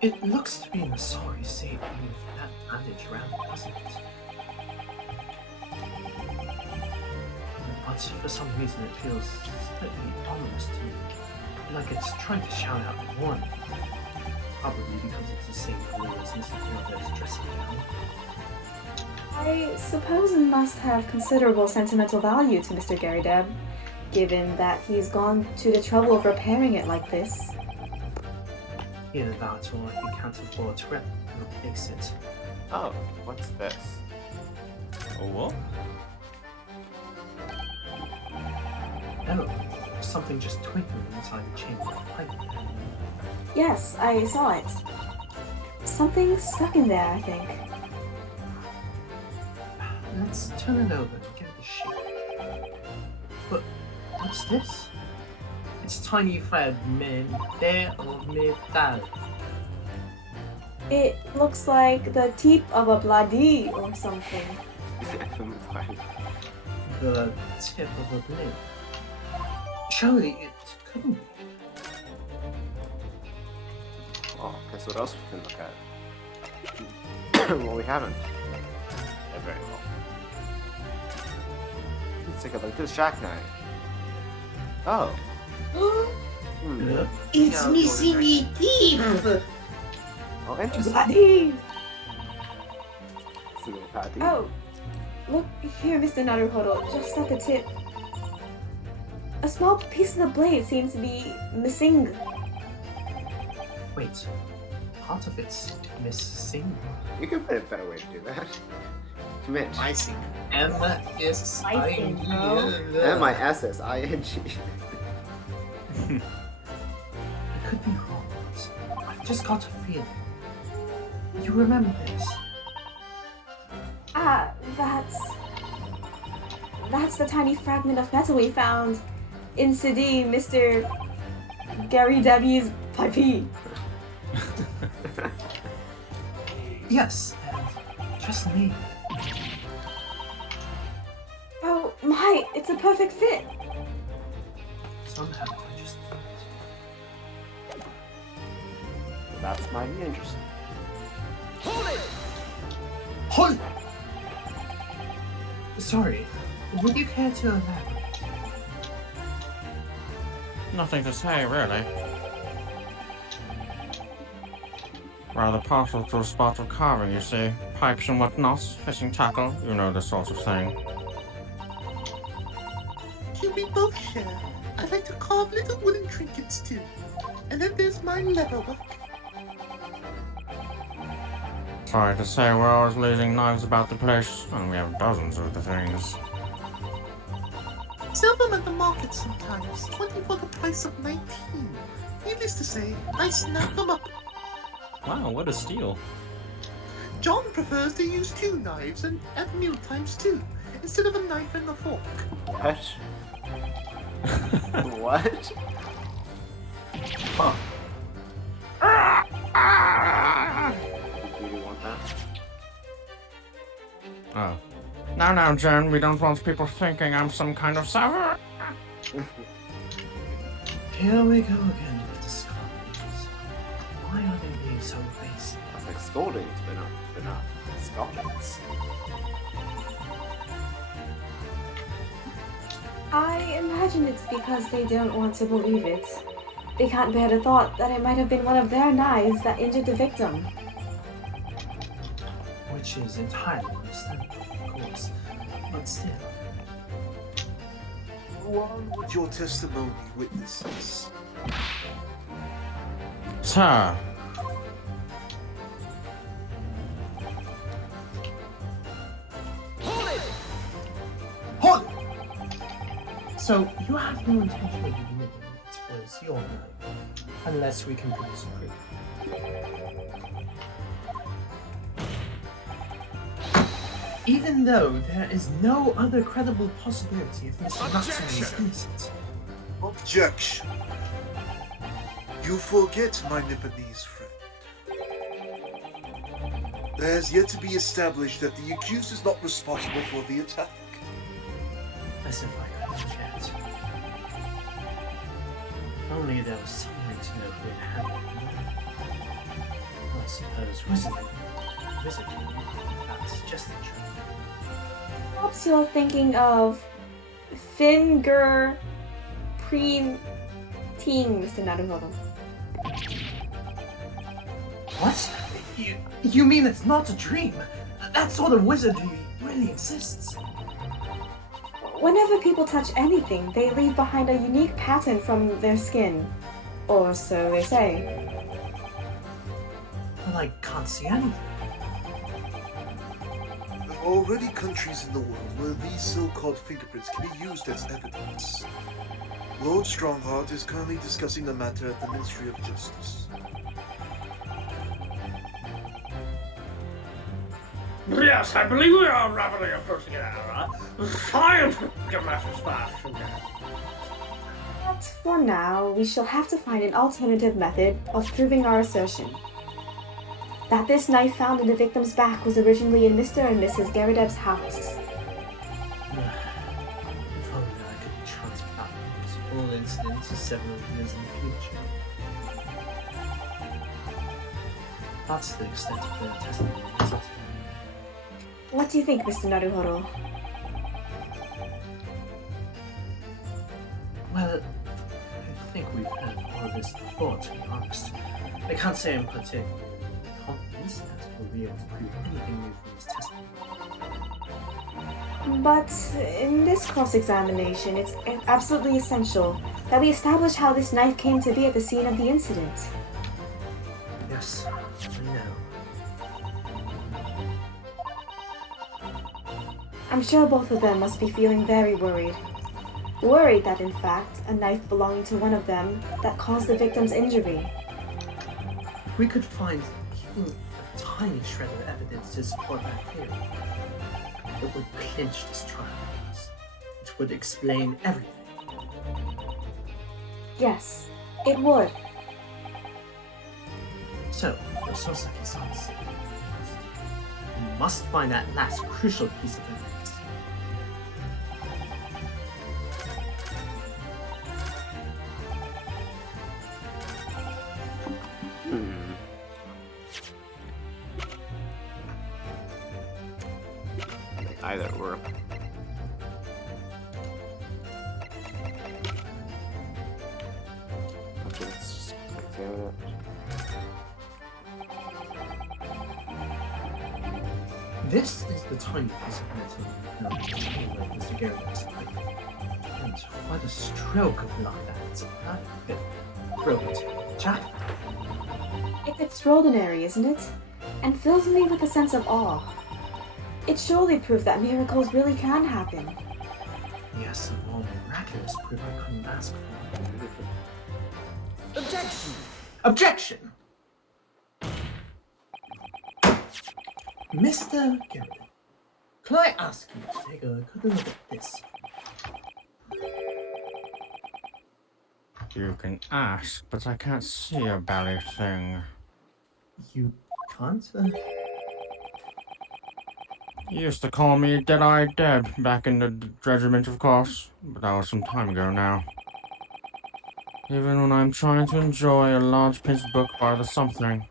It looks to be in a sorry state with that bandage around it, doesn't it? But for some reason it feels slightly ominous to me. Like it's trying to shout out a warning. Probably because it's the same blue as Mr. Garrideb's dressing gown. I suppose it must have considerable sentimental value to Mr. Garrideb, given that he's gone to the trouble of repairing it like this. Either that or he can't afford to replace it. Oh, what's this? Oh, what? Oh, something just twinkling inside the chamber of the pipe. Yes, I saw it. Something stuck in there, I think. Let's turn it over and give it a shake. But what's this? It's tiny thread made of metal. It looks like the tip of a bloody or something. The tip of a blade. Surely it couldn't be. Oh, guess what else we can look at? Well, we haven't. Yeah, very well. Let's take a look at this jackknife. Oh. It's missing a teeth! Oh, interesting. Bloody! It's a little patty. Oh, look here, Mr. Naruhodo, just at the tip. A small piece of the blade seems to be missing. Wait, part of it's missing. You could find a better way to do that. Commit. Icing. M-I-S-I-N-G. M-I-S-S-I-N-G. I could be wrong, but I've just got a feeling. You remember this? Ah, that's the tiny fragment of metal we found in City, Mr. Gary Debbie's Pipey. Yes, and just me. Oh my, it's a perfect fit. Somehow I just That's mighty interesting. Hold! Sorry, would you care to elaborate? Nothing to say, really. Rather partial to a spot of carving, you see. Pipes and whatnot, fishing tackle, you know the sort of thing. You we both share. I like to carve little wooden trinkets too. And then there's my leather work. Sorry to say, we're always losing knives about the place, and we have dozens of the things. Sell them at the market sometimes, 20 for the price of 19. Needless to say, I snap them up. Wow, what a steal. John prefers to use 2 knives and at meal times too, instead of a knife and a fork. What? What? Huh. You really want that? Oh. Now, Jen, we don't want people thinking I'm some kind of savage. Here we go again with the scoldings. Why are they being so evasive? That's like scoldings, but not scoldings. I imagine it's because they don't want to believe it. They can't bear the thought that it might have been one of their knives that injured the victim. Which is entirely understandable, of course. But still. One would your testimony witnesses? Sir. Hold it! So, you have no intention of admitting it was your knife, unless we can produce a proof. Even though there is no other credible possibility of Mr. Nyatsume is innocent. Objection. You forget, my Nipponese friend. There has yet to be established that the accused is not responsible for the attack. As if I could forget. If only there was some way to know who had handled the knife. I suppose wizardry, that's just the truth. Perhaps you're thinking of finger printing, Mr. Naruhodo. What? You mean it's not a dream? That sort of wizardry really exists. Whenever people touch anything, they leave behind a unique pattern from their skin. Or so they say. Well, I can't see anything. There are already countries in the world where these so-called fingerprints can be used as evidence. Lord Strongheart is currently discussing the matter at the Ministry of Justice. Yes, I believe we are rapidly approaching an hour. Scientific matters fast from here. But for now, we shall have to find an alternative method of proving our assertion. That this knife found in the victim's back was originally in Mr. and Mrs. Garadeb's house. If only I could transplant this whole incident to several years in the future. That's the extent of their testimony, isn't it? What do you think, Mr. Naruhodo? Well, I think we've heard all of this before, to be honest. I can't say I'm particularly confident that we'll be able to prove anything new from his testimony. But in this cross-examination, it's absolutely essential that we establish how this knife came to be at the scene of the incident. Yes, I know. I'm sure both of them must be feeling very worried. Worried that, in fact, a knife belonging to one of them that caused the victim's injury. If we could find even a tiny shred of evidence to support that theory, it would clinch this trial for us. It would explain everything. Yes, It would. So, your Sosaki says, you must find that last crucial piece of evidence. Either work. Okay, let's just examine it. This is the tiny piece of metal that Mr. Garrett's pipe. And what a stroke of luck that is. Perfect. Brilliant. Jack? It's extraordinary, isn't it? And fills me with a sense of awe. It's surely proof that miracles really can happen. Yes, a more miraculous proof I couldn't ask for. Objection! Objection! Mr. Garrett, can I ask you to take a good look at this? You can ask, but I can't see a bally thing. You can't? You used to call me Dead-Eye Dead back in the regiment, of course, but that was some time ago now. Even when I'm trying to enjoy a large printed book by the something,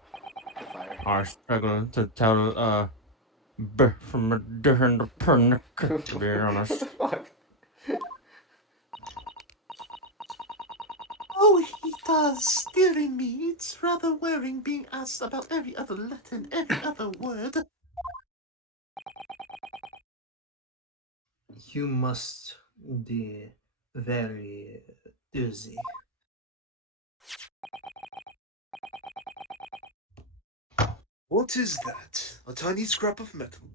I struggle to tell B from a different pun, to be honest. Oh, he does. Dearie me, it's rather wearing being asked about every other letter and every other word. You must be very busy. What is that? A tiny scrap of metal?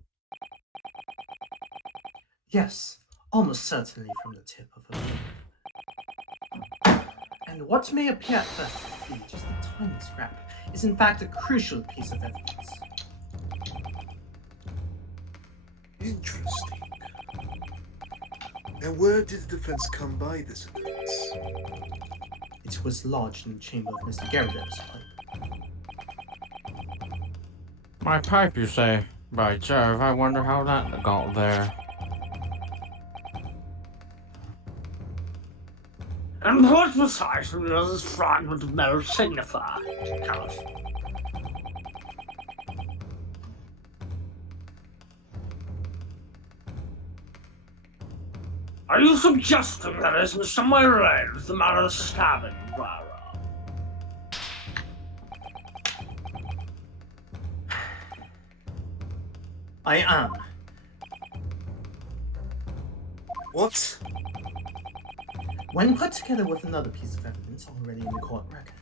Yes, almost certainly from the tip of a blade. And what may appear at first to be just a tiny scrap is in fact a crucial piece of evidence. Interesting. And where did the defense come by this evidence? It was lodged in the chamber of Mr. Garrett's pipe. My pipe, you say? By Jove, I wonder how that got there. And what precisely does this fragment of metal signify, Carlos? Are you suggesting that it is in some way related to the matter of the stabbing, Rara? I am. What? When put together with another piece of evidence already in the court record,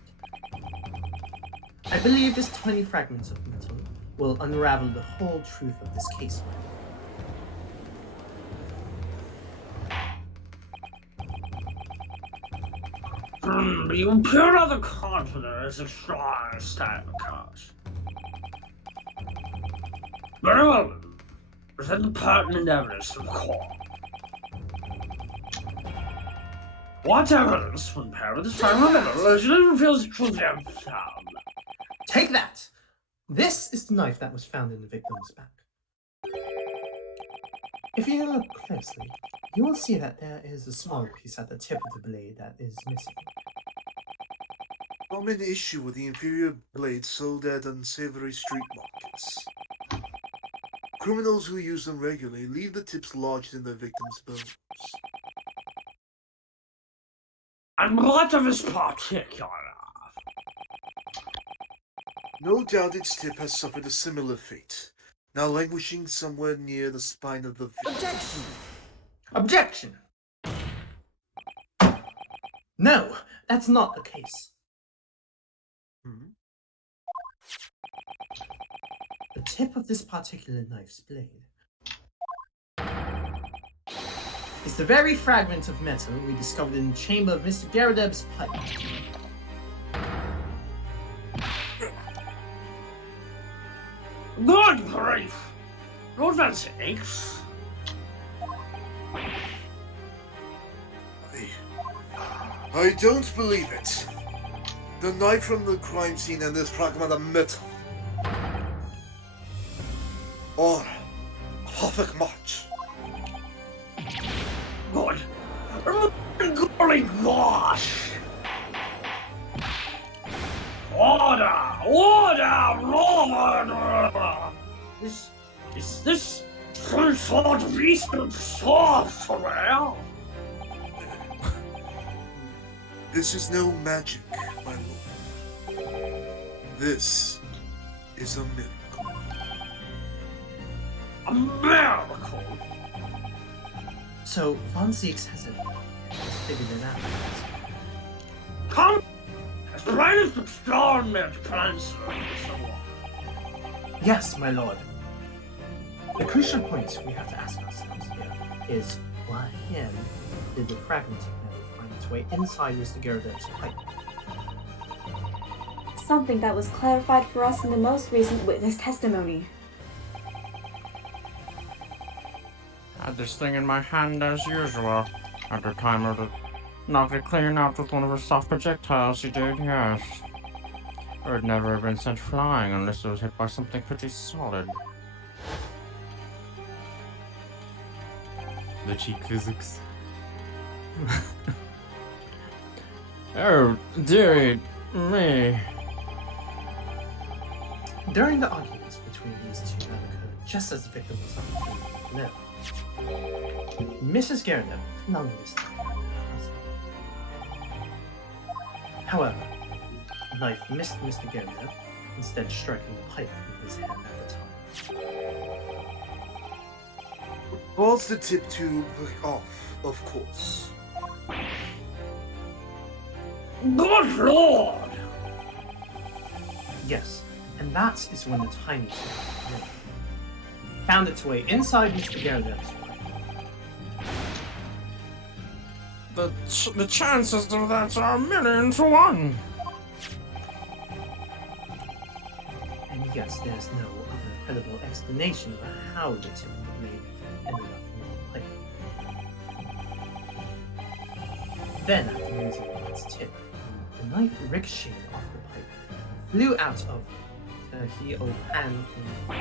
I believe this tiny fragment of metal will unravel the whole truth of this case. But you appear rather confident as a strong statement, Carlos. Very well, then. Present the pertinent evidence to the court. What evidence, when paired with this time of metal, allegedly reveals the truth of the sound? Take that! This is the knife that was found in the victim's back. If you look closely, you will see that there is a small piece at the tip of the blade that is missing. Common issue with the inferior blades sold at unsavory street markets. Criminals who use them regularly leave the tips lodged in their victims' bones. And what of this particular? No doubt its tip has suffered a similar fate, now languishing somewhere near the spine of the victim. Objection! Objection! No, that's not the case. The tip of this particular knife's blade is the very fragment of metal we discovered in the chamber of Mr. Garrett's pipe. Good grief! Lord Van Sakes. I don't believe it. The knife from the crime scene and this fragment of metal are perfect match. Good. Golly gosh! Order! Order! Is this some sort of Eastern sorcerer? This is no magic, my lord. This is a miracle. A miracle? So, Von Zieks hasn't figured it out. Come! As bright as the star meant plans Yes, my lord. The crucial point we have to ask ourselves here is why again did the fragment of metal find its way inside Mr. Gyarados' pipe? Something that was clarified for us in the most recent witness testimony. Had this thing in my hand as usual. At the time of the knocked it clean out with one of his soft projectiles, he did, yes. Or it'd never have been sent flying unless it was hit by something pretty solid. The cheek physics. Oh, dearie me. During the arguments between these two that occurred just as the victim was on the floor, Mrs. Gyarados flung this knife at her husband. However, the knife missed Mr. Gyarados, instead striking the pipe in his hand at the time. Was the tip tube off, of course. Good lord! Yes, and that is when the tiny tube found its way inside Mr. Gyarados' pipe. The chances of that are 1,000,000 to 1. And yes, there's no other credible explanation for how the tip of the blade ended up in the pipe. Then, after using its tip, the knife ricocheted off the pipe and flew out of the He-O-Pan in the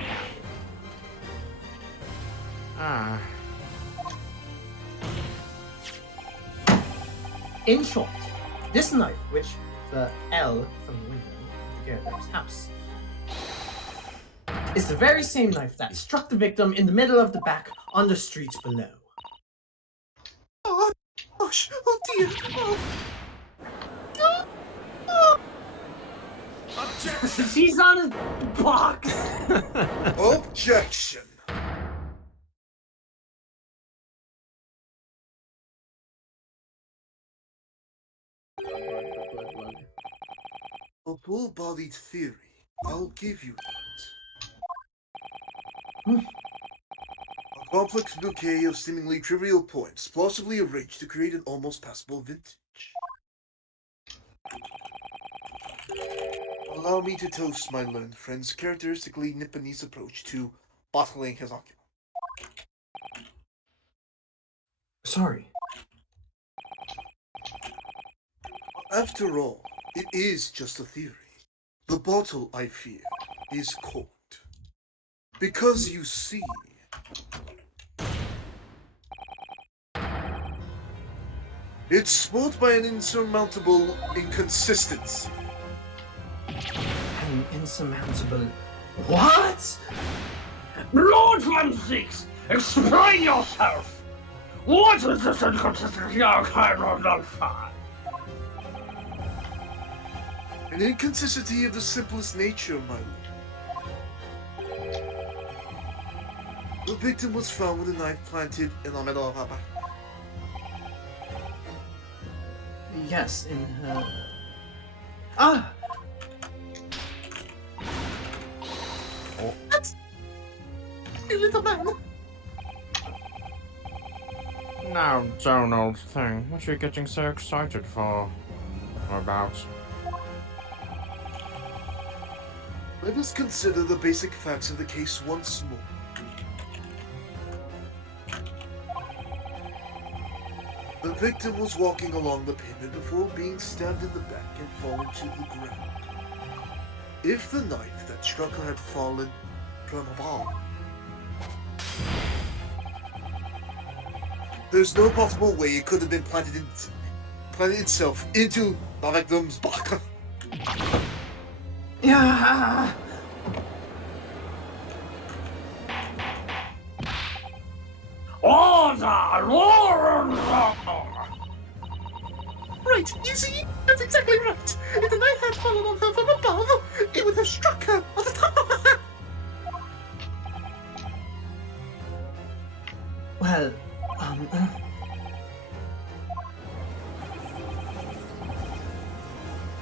Ah. In short, this knife, which the L from the window of the Gyarados' house, is the very same knife that struck the victim in the middle of the back on the streets below. Oh, gosh, oh dear. Objection! She's on a box! Objection! A full-bodied theory. I'll give you that. A complex bouquet of seemingly trivial points, plausibly arranged to create an almost passable vintage. Allow me to toast my learned friend's characteristically Nipponese approach to bottling his argument. Sorry. After all, it is just a theory. The bottle, I fear, is cold. Because you see, it's split by an insurmountable inconsistency. An insurmountable... What? Lord Von Zieks, explain yourself! What is this inconsistency I cannot nullify? An inconsistency of the simplest nature, my lord. The victim was found with a knife planted in the middle of her back. Yes, in her... Ah! What? You little man. Now, don't, old thing. What are you getting so excited for? About? Let us consider the basic facts of the case once more. The victim was walking along the pavement before being stabbed in the back and falling to the ground. If the knife that struck her had fallen from above, there's no possible way it could have been planted itself into the victim's back. Yeah. Right, you see? That's exactly right. If the knife had fallen on her from above, it would have struck her on the top of her head. Well,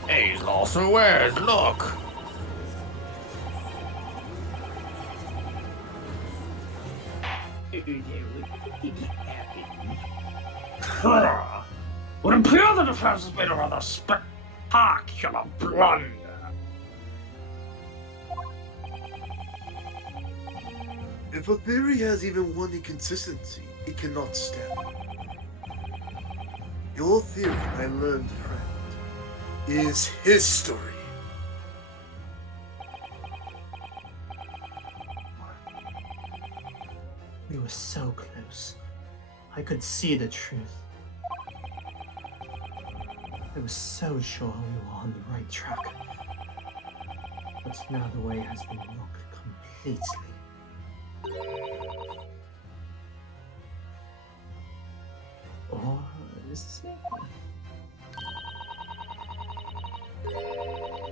He's lost for words, look! Would appear the defense has made a rather spectacular blunder. If a theory has even one inconsistency, it cannot stand. Your theory, my learned friend, is history. we were so close. I could see the truth. I was so sure we were on the right track. But now the way has been blocked completely. Or is this it?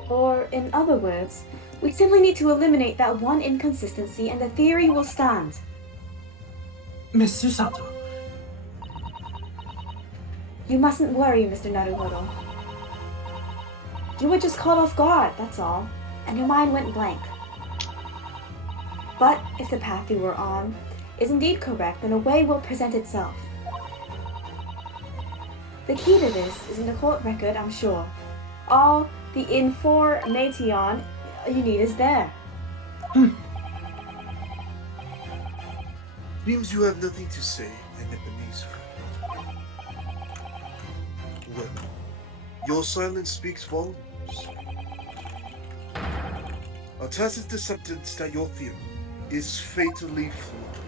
Or, in other words, we simply need to eliminate that one inconsistency and the theory will stand. Miss Susato! You mustn't worry, Mr. Naruhodo. You were just caught off guard, that's all, and your mind went blank. But if the path you were on is indeed correct, then a way will present itself. The key to this is in the court record, I'm sure. All the information you need is there. Seems you have nothing to say, my Nepalese friend. Well, your silence speaks volumes. A tacit acceptance that your theory is fatally flawed.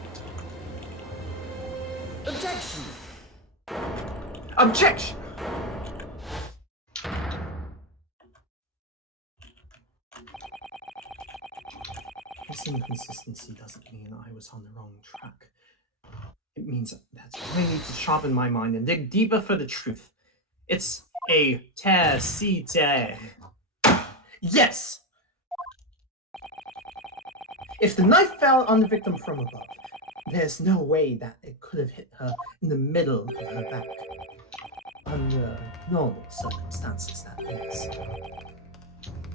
Objection! Objection! This inconsistency doesn't mean I was on the wrong track. It means that I need to sharpen my mind and dig deeper for the truth. It's a tacite. Yes! If the knife fell on the victim from above, there's no way that it could have hit her in the middle of her back. Under normal circumstances, that is.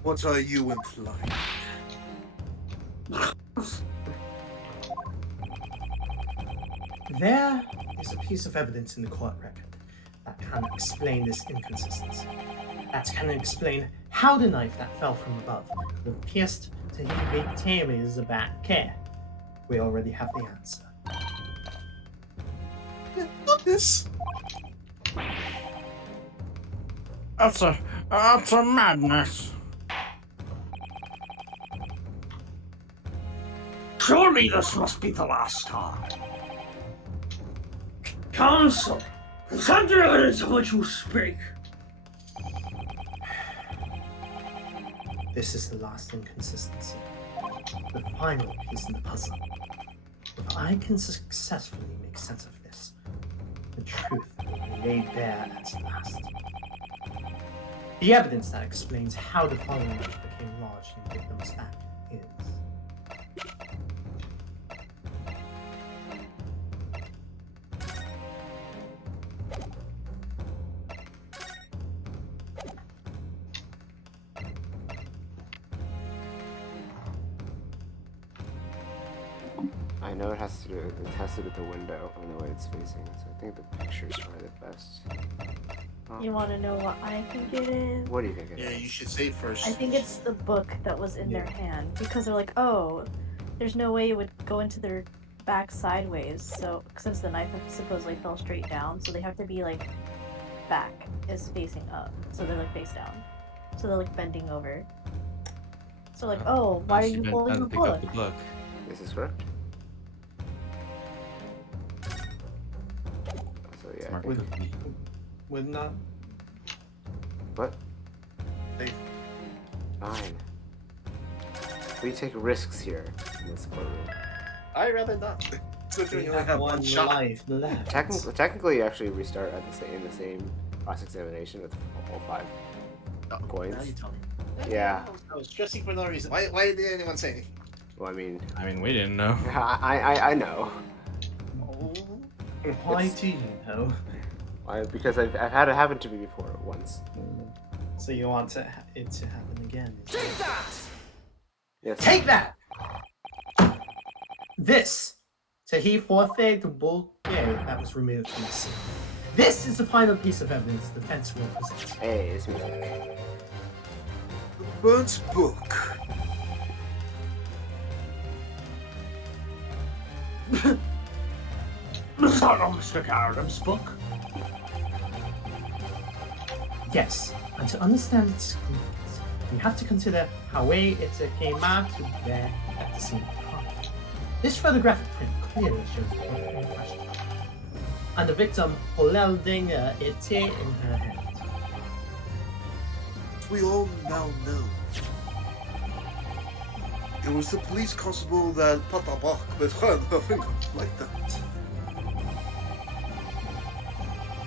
What are you implying? There is a piece of evidence in the court record that can explain this inconsistency. That can explain how the knife that fell from above could have pierced to the victim's back. We already have the answer. This. That's a madness. Surely this must be the last time. Counsel, is that the evidence of which you speak? This is the last inconsistency. The final piece in the puzzle. If I can successfully make sense of this, the truth will be laid bare at last. The evidence that explains how the falling knife became lodged in the victim's back is... I know it has to do with the window and the way it's facing, so I think the picture is probably the best. You want to know what I think it is? What do you think it is? Yeah, you should say first. I think it's the book that was in their hand, because they're like, oh, there's no way it would go into their back sideways, so since the knife supposedly fell straight down, so they have to be like back is facing up, so they're like face down, so they're like bending over. So like, oh, why are you holding the book? The book? This is correct. So yeah. Would not. What? Fine. We take risks here in this courtroom. I'd rather not. Especially when you only have one shot. life left. Technically, you actually restart at in the same cross-examination with all 5 coins. Now you tell me. Yeah. I was stressing for no reason. Why did anyone say anything? Well, I mean, we didn't know. I know. Why do you know? Because I've had it happen to me before once. So you want it to happen again? Take that! Yes. Take that! This to he forfeit the bouquet that was removed from the scene. This is the final piece of evidence the defense will present. Hey, it's music. The burnt book. Is that not Mr. Garland's book? Yes, and to understand its significance, we have to consider how it came out to there at the scene of the crime. This photographic print clearly shows the book in question, and the victim holding it in her hand. As we all now know, it was the police constable that put the book behind her finger like that.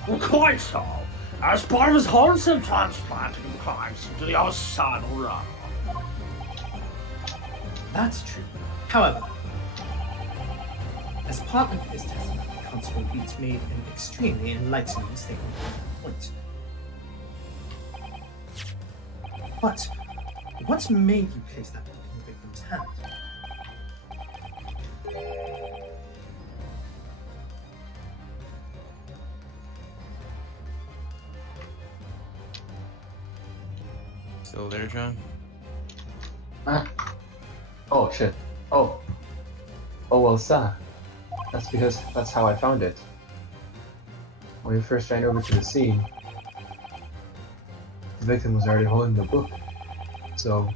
Well, quite so. As part of his wholesome transplanting crimes into the other side of the realm. That's true. However, as part of his testimony, Constable Beats made an extremely enlightening statement on that point. But what made you place that book in the victim's hand? Still there, John? Oh shit. Oh well, sir. That's because that's how I found it. When we first ran over to the scene, the victim was already holding the book. So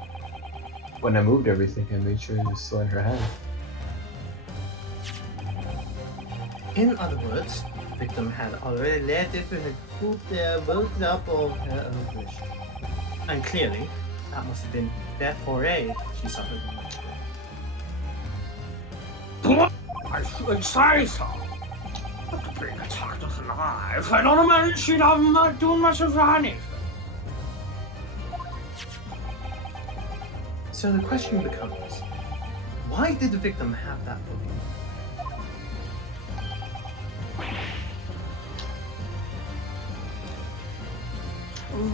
when I moved everything, I made sure it was still in her hand. In other words, the victim had already let it put the book up of her own volition. And clearly, that must have been their foray she suffered the most from. I should say so. But being attacked with a knife, I don't imagine she'd have done much of anything. So the question becomes, why did the victim have that book in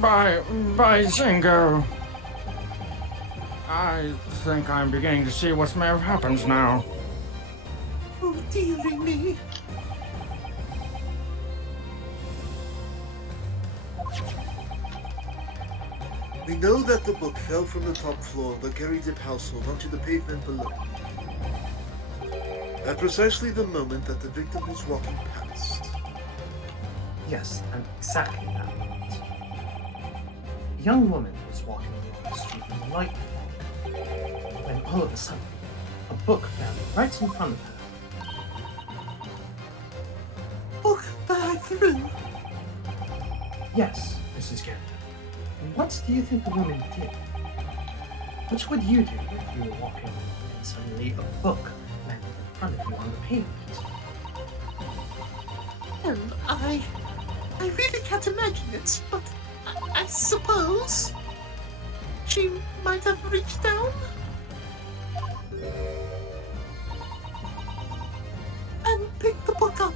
By Zingo. I think I'm beginning to see what may have happened now. Oh, dearie me. We know that the book fell from the top floor of the Gary Dip household onto the pavement below. At precisely the moment that the victim was walking past. Yes, and exactly that moment. A young woman was walking along the street in the light when all of a sudden, a book fell right in front of her. Book that I threw. Yes, Mrs. Gant. What do you think the woman did? What would you do if you were walking and suddenly a book landed in front of you on the pavement? I really can't imagine it, but I suppose she might have reached down and picked the book up.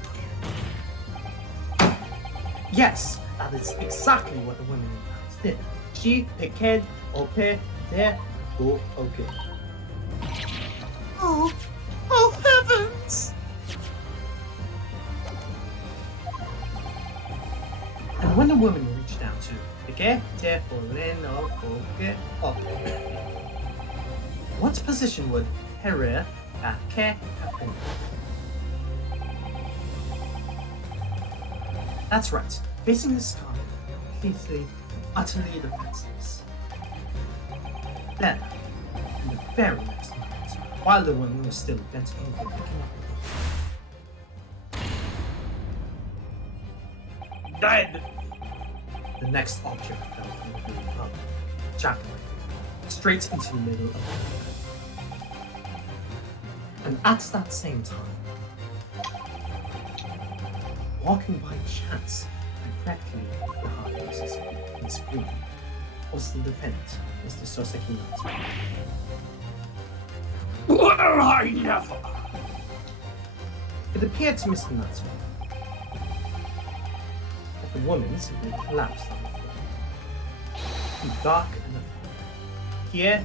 Yes, that is exactly what the woman in France did. She picked their book again. Oh heavens! And when the woman reached down to pick their book up, what position would her have been? That's right. Facing the sky, completely, utterly defenseless. Then, in the very next moment, while the woman was still bent over picking up the Dead. The next object fell from the green hub, jackal, straight into the middle of the road. And at that same time, walking by chance directly behind Miss Green was the defendant, Mr. Soseki Nyatsume. Well, I never. It appeared to Mr. Nyatsume that the woman simply collapsed on the floor. Dark and afraid. Here,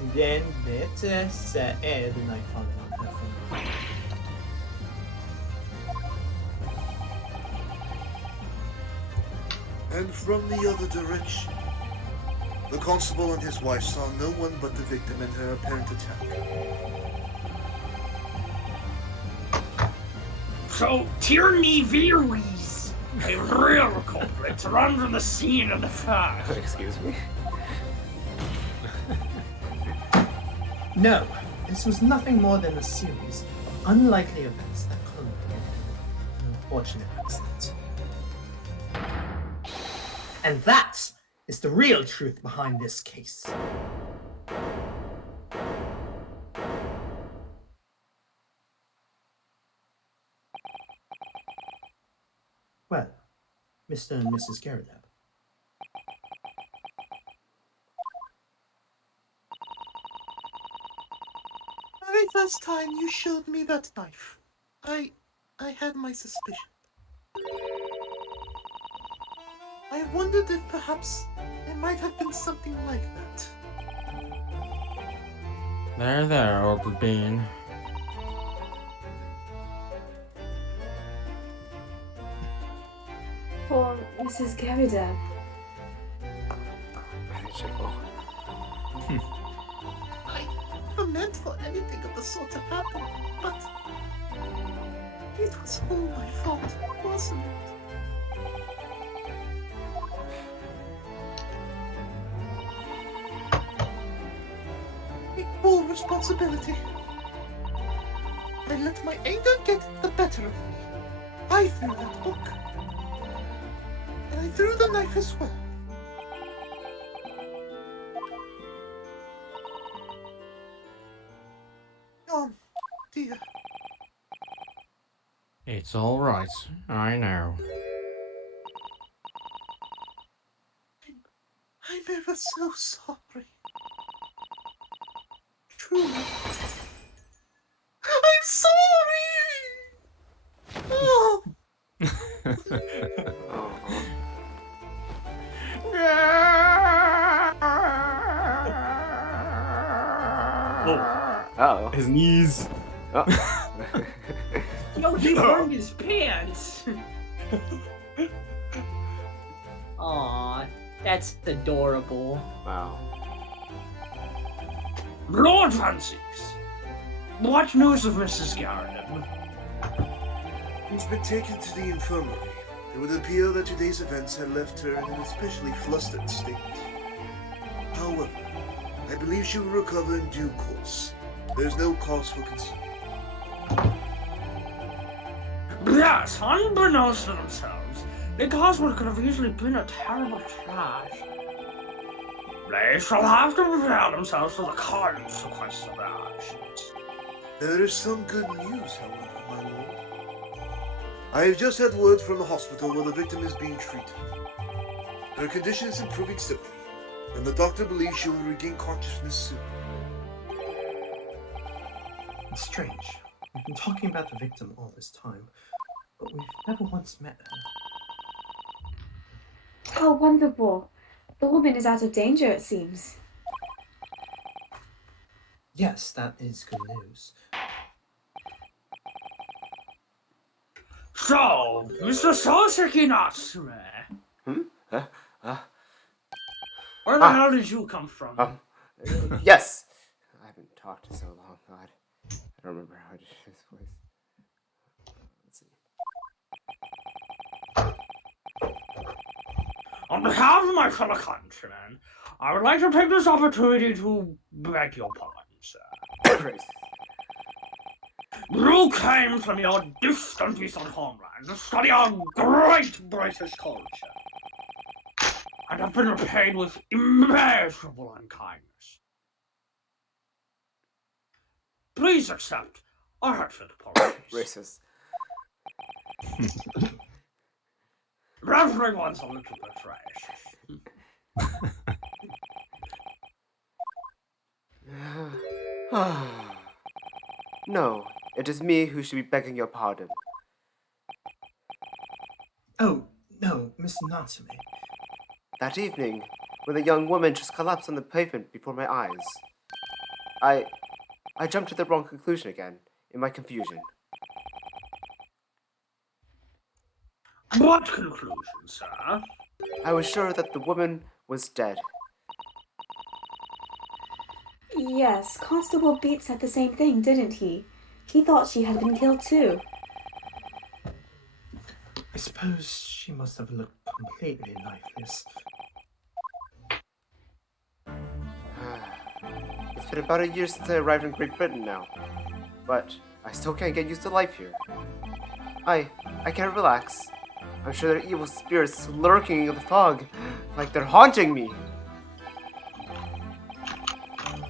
the then better said the knife falling on her finger. And from the other direction, the constable and his wife saw no one but the victim and her apparent attack. So, Tierney Veeries, a real culprit, run from the scene of the fact. Excuse me? No, this was nothing more than a series of unlikely events that culminated in an unfortunate accident. And that is the real truth behind this case. Well, Mr. and Mrs. Garadab. The very first time you showed me that knife, I had my suspicion. I wondered if perhaps it might have been something like that. There, old bean. Poor Mrs. Garadab. I never meant for anything of the sort to happen, but it was all my fault, wasn't it? Take full responsibility. I let my anger get the better of me. I threw that book. And I threw the knife as well. Dear. It's all right. I know. I'm ever so sorry. Truly. I'm sorry! Oh! Oh. His knees. Oh. Yo, he burned his pants. Aw, that's adorable. Wow. Lord Francis, what news of Mrs. Garadab? He's been taken to the infirmary. It would appear that today's events had left her in an especially flustered state. However, I believe she will recover in due course. There's no cause for concern. Yes, unbeknownst to themselves, they caused what could have easily been a terrible crash. They shall have to prepare themselves for the consequences of their actions. There is some good news, however, my lord. I have just had word from the hospital where the victim is being treated. Her condition is improving steadily, and the doctor believes she will regain consciousness soon. It's strange. We've been talking about the victim all this time, but we've never once met her. How wonderful. The woman is out of danger, it seems. Yes, that is good news. So, Mr. Soseki Natsume, where the hell did you come from? Yes! I haven't talked in so long, God. I don't remember how I did this voice. Let's see. On behalf of my fellow countrymen, I would like to take this opportunity to beg your pardon, sir. You came from your distant eastern homeland to study our great British culture, and have been repaid with immeasurable unkindness. Please accept our heartfelt apologies. Racist. Everyone's a little bit racist. No, it is me who should be begging your pardon. Oh, no, Miss Nyatsume. That evening, when the young woman just collapsed on the pavement before my eyes, I jumped to the wrong conclusion again, in my confusion. What conclusion, sir? I was sure that the woman was dead. Yes, Constable Beat said the same thing, didn't he? He thought she had been killed too. I suppose she must have looked completely lifeless. It's been about a year since I arrived in Great Britain now, but I still can't get used to life here. I can't relax. I'm sure there are evil spirits lurking in the fog, like they're haunting me.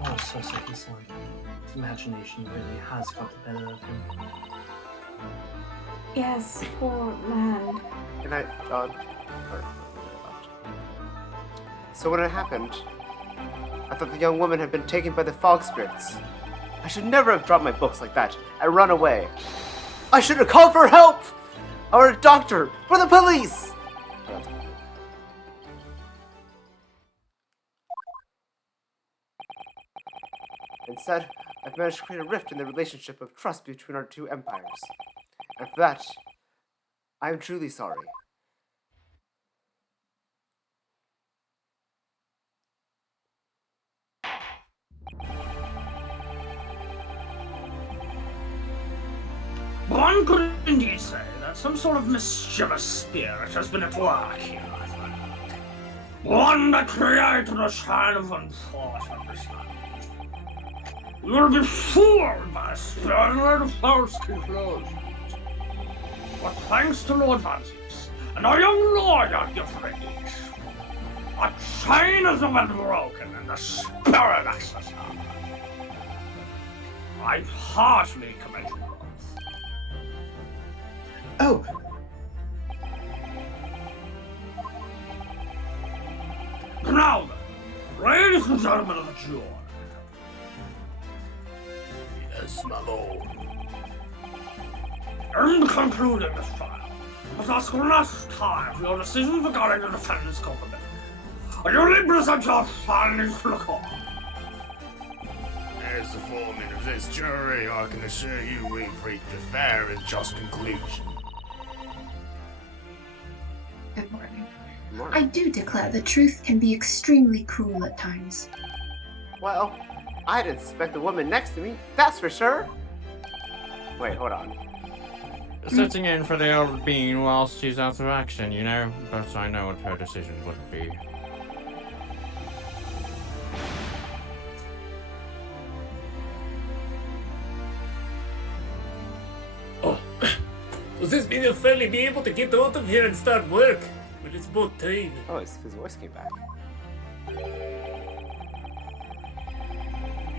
Oh, Soseki-san. His imagination really has got the better of him. Yes, poor man. Good night, John. So when it happened, I thought the young woman had been taken by the fog spirits. I should never have dropped my books like that and run away. I should have called for help! Or a doctor! For the police! Instead, I've managed to create a rift in the relationship of trust between our two empires. And for that, I am truly sorry. One could indeed say that some sort of mischievous spirit has been at work here, I think. One that created a chain of unforced understanding. You will be fooled by a spirit and of false conclusions. But thanks to Lord Van Zeeks and our young lawyer Euphrates, a chain has been broken and the spirit exorcised. I heartily commend you. Oh! Now then, ladies and gentlemen of the jury. Yes, my lord. In concluding this trial, I must ask one last time for your decisions regarding the defendant's culpability. Are you willing to present your findings to the court? As the foreman of this jury, I can assure you we've reached a fair and just conclusion. Good morning. Morning. I do declare the truth can be extremely cruel at times. Well, I didn't suspect the woman next to me, that's for sure. Wait, hold on. Sitting in for the old bean whilst she's out of action, you know, but I know what her decision would be. Oh, does this mean you'll finally be able to get out of here and start work? But it's about time. Oh, his voice came back.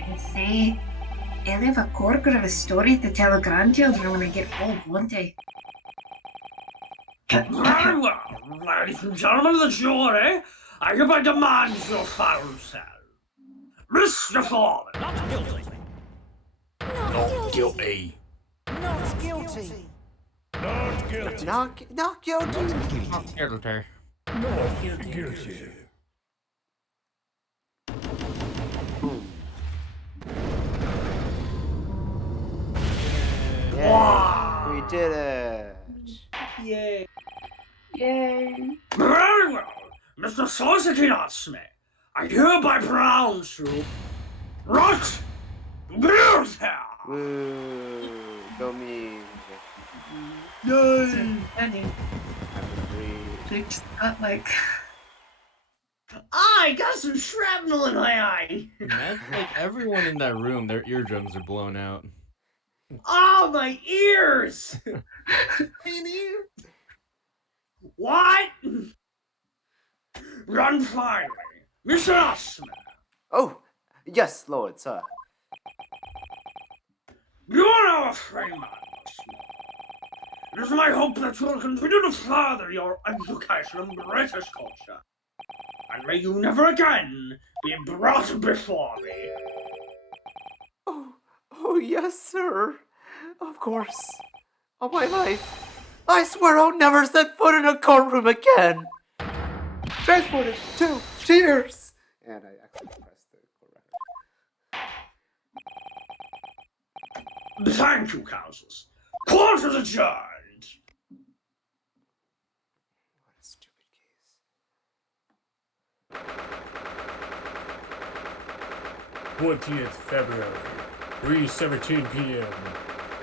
I say, I'll have a corker of a story to tell the grandchildren when I get old, won't I? Very well, ladies and gentlemen of the jury, I hereby demand your final cell. Mr. Foreman. Not guilty. Not guilty. Not guilty. Not guilty. Not guilty. Not guilty. Yeah, we did it. Yay. Yay. Very well, Mr. Soseki Nyatsume, I hereby pronounce you not guilty. Woo, go me. Yay! Penny. I'm free. Jake's got like I got some shrapnel in my eye. Imagine, like, everyone in that room, their eardrums are blown out. Oh, my ears! What? Run finally, Mr. Nyatsume. Oh, yes, Lord, sir. You are now a free man, Nyatsume. It is my hope that you will continue to further your education in British culture. And may you never again be brought before me. Oh, yes, sir. Of course. All my life. I swear I'll never set foot in a courtroom again. Transported to tears. And I actually pressed the court record. Thank you, counsels. Court is adjourned. What a stupid case. 20th February, 3:17 p.m.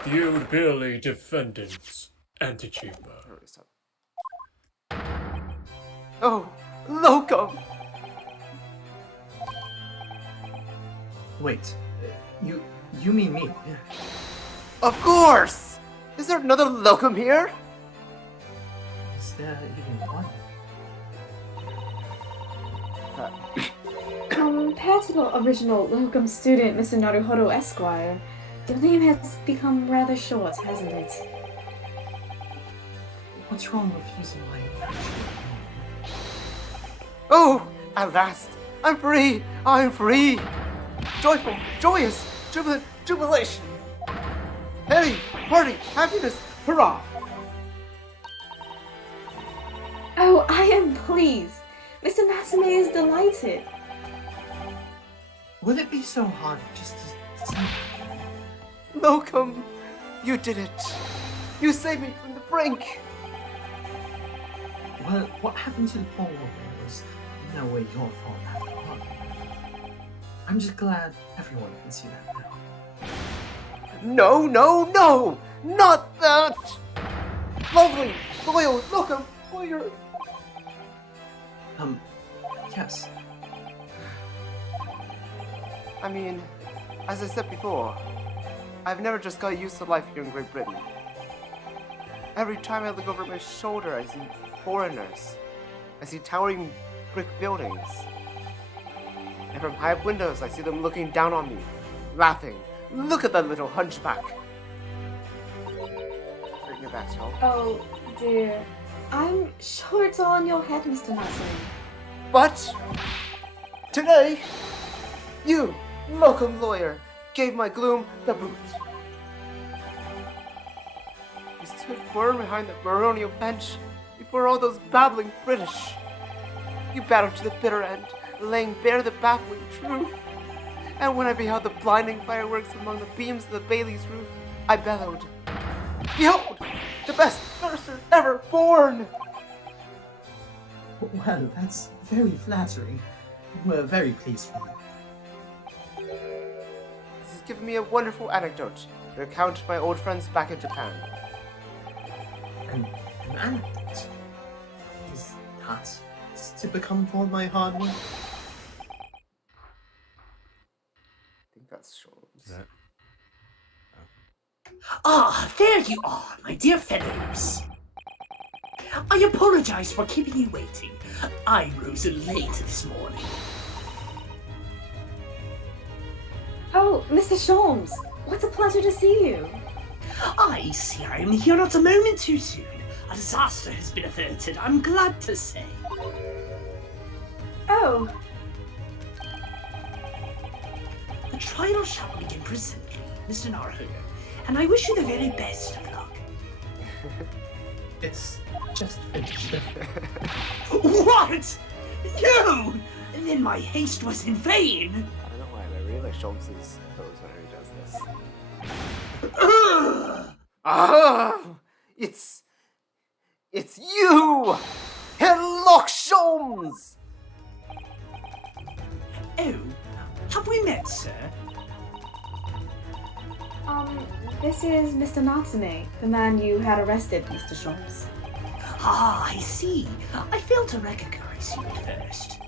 The Old Bailey defendants antechamber. Oh, Locum! Wait, you mean me? Of course! Is there another Locum here? Is there even one? Compared to the original Locum student, Mr. Naruhodo Esquire, your name has become rather short, hasn't it? What's wrong with using my name? Oh, at last! I'm free! I'm free! Joyful, joyous, jubilant, jubilation! Hey, party, happiness, hurrah! Oh, I am pleased. Mr. Nyatsume is delighted. Will it be so hard just to say? Locum, you did it! You saved me from the brink! Well, what happened to the poor woman was in no way your fault after all. I'm just glad everyone can see that now. No! Not that! Lovely, loyal, Locum, lawyer. Yes. I mean, as I said before, I've never just got used to life here in Great Britain. Every time I look over my shoulder, I see foreigners. I see towering brick buildings. And from high up windows, I see them looking down on me, laughing. Look at that little hunchback. Bring it back, Joe. Oh, dear. I'm sure it's all in your head, Mr. Nyatsume. But today, you, Locum lawyer, gave my gloom the boot. You stood firm behind the baronial bench before all those babbling British. You battled to the bitter end, laying bare the baffling truth. And when I beheld the blinding fireworks among the beams of the Bailey's roof, I bellowed, "Behold, the best barrister ever born!" Well, that's very flattering. We're very pleased for you. This has given me a wonderful anecdote to recount my old friends back in Japan. An anecdote? Is that to become for my hard work? I think that's short. That? Ah, there you are, my dear fellows. I apologize for keeping you waiting. I rose late this morning. Oh, Mr. Sholmes, what a pleasure to see you. I see I am here not a moment too soon. A disaster has been averted, I'm glad to say. Oh. The trial shall begin presently, Mr. Naruhodo, and I wish you the very best of luck. It's just finished. What? No! Then my haste was in vain. I don't know why, but I really like Sholmes' pose whenever he does this. It's you! Herlock Sholmes! Oh, have we met, sir? This is Mr. Nyatsume, the man you had arrested, Mr. Sholmes. Ah, I see. I failed to recognize you at first.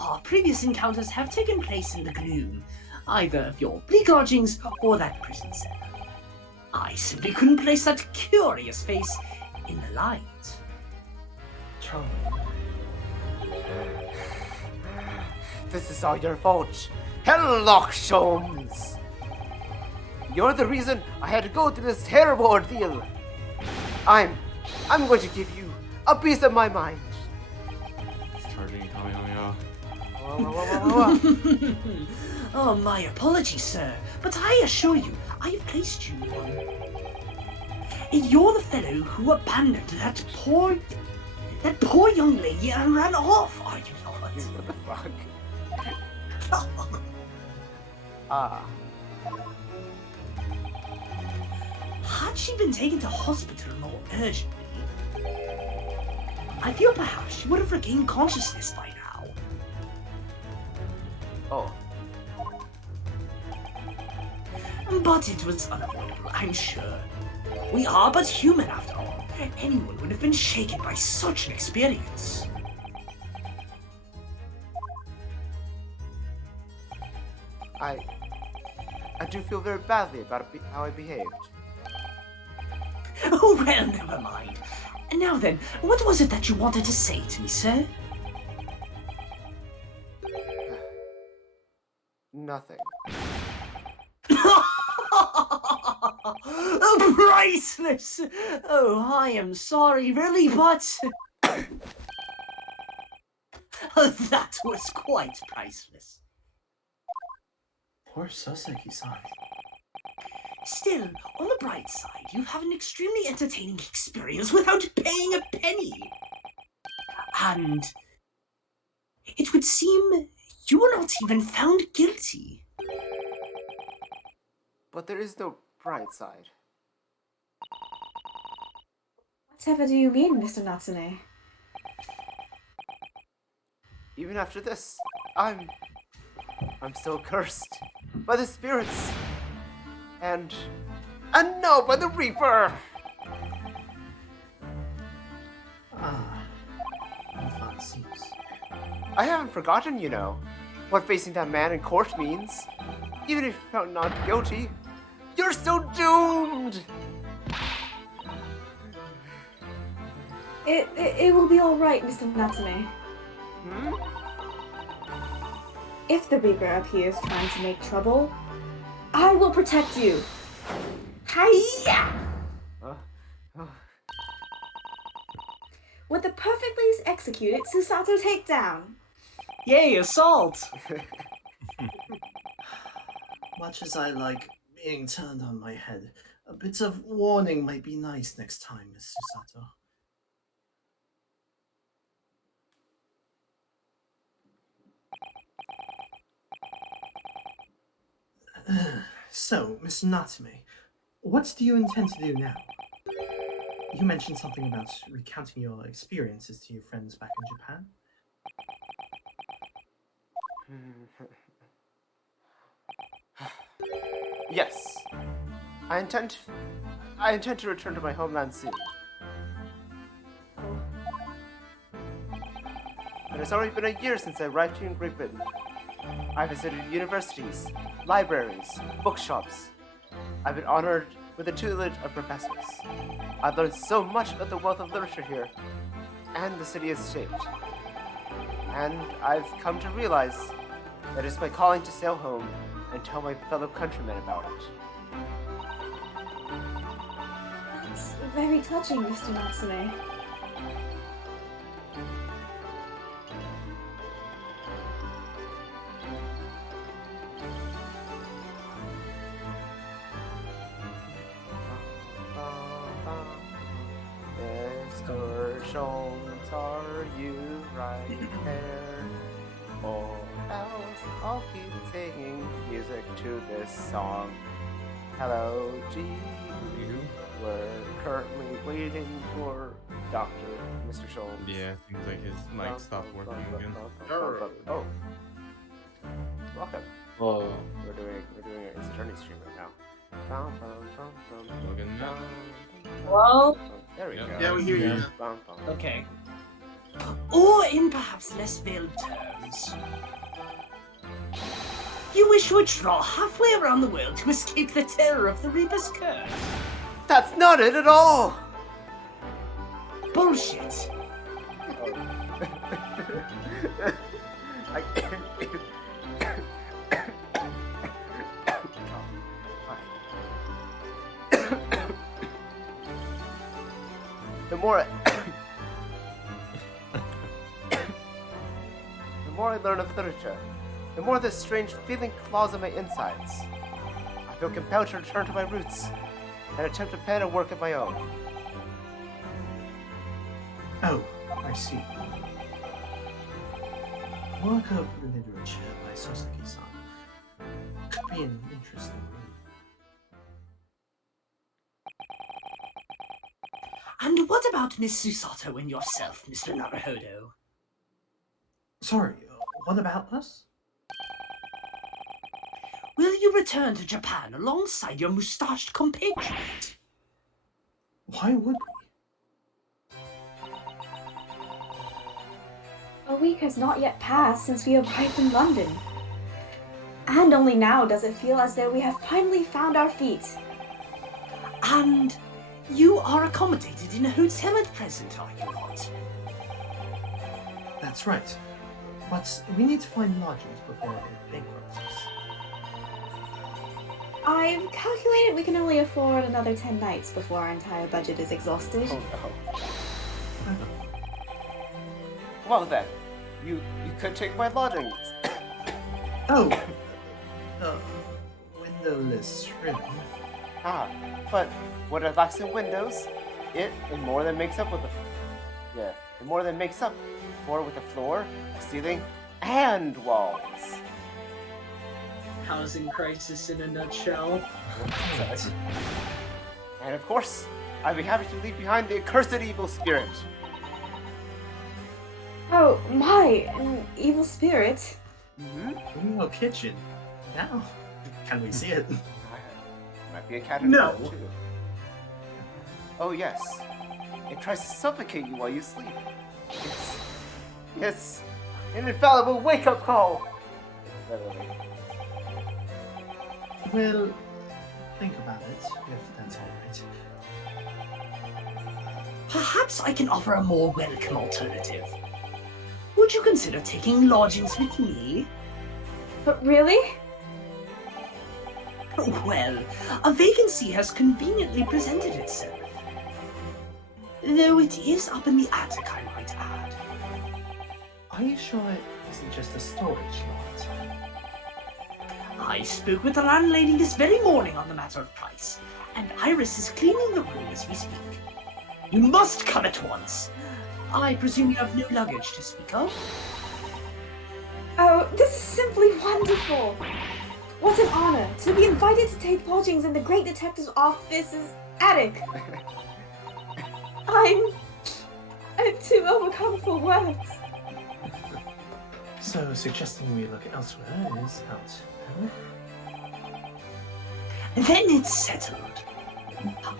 our previous encounters have taken place in the gloom, either of your bleak lodgings or that prison cell. I simply couldn't place that curious face in the light. Charming. This is all your fault. Hemlock Sholmes! You're the reason I had to go through this terrible ordeal. I'm going to give you a piece of my mind. It's charging Kamehameha. Oh, my apologies, sir, but I assure you, I have placed you on. You're the fellow who abandoned that poor young lady and ran off, are you not? What the fuck? Had she been taken to hospital more urgently, I feel perhaps she would have regained consciousness by now. Oh. But it was unavoidable, I'm sure. We are but human after all. Anyone would have been shaken by such an experience. I do feel very badly about how I behaved. Oh, well, never mind. Now then, what was it that you wanted to say to me, sir? Nothing. Oh, priceless! Oh, I am sorry, really, but... that was quite priceless. Poor Soseki-san. Still, on the bright side, you have an extremely entertaining experience without paying a penny. And it would seem you were not even found guilty. But there is no bright side. Whatever do you mean, Mr. Natsume? Even after this, I'm still cursed by the spirits. And no, by the Reaper! Fun seems. I haven't forgotten, you know, what facing that man in court means. Even if you're found not guilty, you're still doomed! It will be alright, Mr. Natsume. Hmm? If the Reaper appears trying to make trouble, I will protect you. Hiya! With the perfectly executed Susato takedown. Yay, assault! Much as I like being turned on my head, a bit of warning might be nice next time, Miss Susato. So, Miss Natsume, what do you intend to do now? You mentioned something about recounting your experiences to your friends back in Japan. Yes. I intend to return to my homeland soon. It has already been a year since I arrived here in Great Britain. I visited universities, libraries, bookshops. I've been honored with the tutelage of professors. I've learned so much about the wealth of literature here, and the city is shaped. And I've come to realize that it's my calling to sail home and tell my fellow countrymen about it. That's very touching, Mr. Natsume. Mr. Sholmes, are you right there? Or else I'll keep singing music to this song. Hello, G. We're currently waiting for Mr. Sholmes. Yeah, seems like his mic stopped working again. Oh. Welcome. Oh. We're doing an Ace Attorney stream right now. Looking now. Hello? There we go. Yeah, we hear you. Bum, bum. Okay. Or in perhaps less veiled terms, you wish to withdraw halfway around the world to escape the terror of the Reaper's curse? That's not it at all! Bullshit. The more I learn of literature, the more this strange feeling claws at my insides. I feel compelled to return to my roots and attempt to pen a work of my own. Oh, I see. Work of literature by Sasaki-san could be an interesting read. And what about Miss Susato and yourself, Mr. Naruhodo? Sorry, what about us? Will you return to Japan alongside your moustached compatriot? Why would we? A week has not yet passed since we arrived in London. And only now does it feel as though we have finally found our feet. And you are accommodated in a hotel at present, are you not? That's right. But we need to find lodgings before it bankrupts us. I've calculated we can only afford another 10 nights before our entire budget is exhausted. Oh no. Well then, you could take my lodgings. Oh, the windowless room. Ah, but what it lacks in windows, it more than makes up with the floor, ceiling, and walls. Housing crisis in a nutshell. And of course, I'd be happy to leave behind the accursed evil spirit. Oh my, an evil spirit. Mm-hmm. Oh, kitchen. Now, can we see it? Might be a cat and No. dog too. Oh yes, it tries to suffocate you while you sleep. It's an infallible wake-up call. Literally. Well, think about it, if that's alright. Perhaps I can offer a more welcome alternative. Would you consider taking lodgings with me? But really? Well, a vacancy has conveniently presented itself. Though it is up in the attic, I might add. Are you sure it isn't just a storage lot? I spoke with the landlady this very morning on the matter of price, and Iris is cleaning the room as we speak. You must come at once. I presume you have no luggage to speak of? Oh, this is simply wonderful! What an honor to be invited to take lodgings in the great detective's office's attic! I'm too overcome for words. So, suggesting we look elsewhere is out. Then it's settled.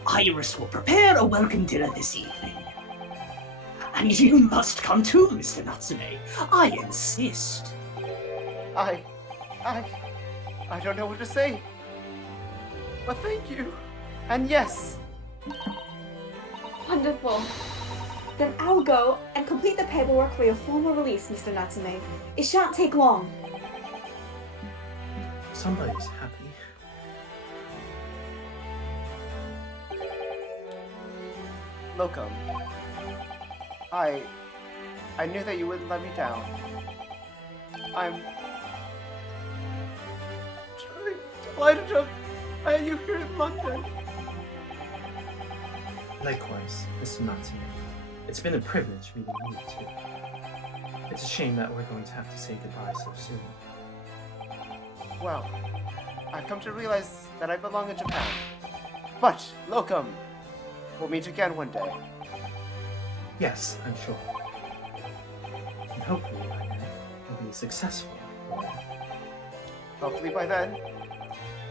Iris will prepare a welcome dinner this evening. And you must come too, Mr. Nyatsume. I insist. I don't know what to say. But thank you. And yes. Wonderful. Then I'll go and complete the paperwork for your formal release, Mr. Nyatsume. It shan't take long. Somebody's happy. Locum. I knew that you wouldn't let me down. I'm truly delighted to have you here in London. Likewise, Mr. Natsume. It's been a privilege meeting you too. It's a shame that we're going to have to say goodbye so soon. Well, I've come to realize that I belong in Japan. But, Locum, we'll meet again one day. Yes, I'm sure. And hopefully by then, we'll be successful. Hopefully by then,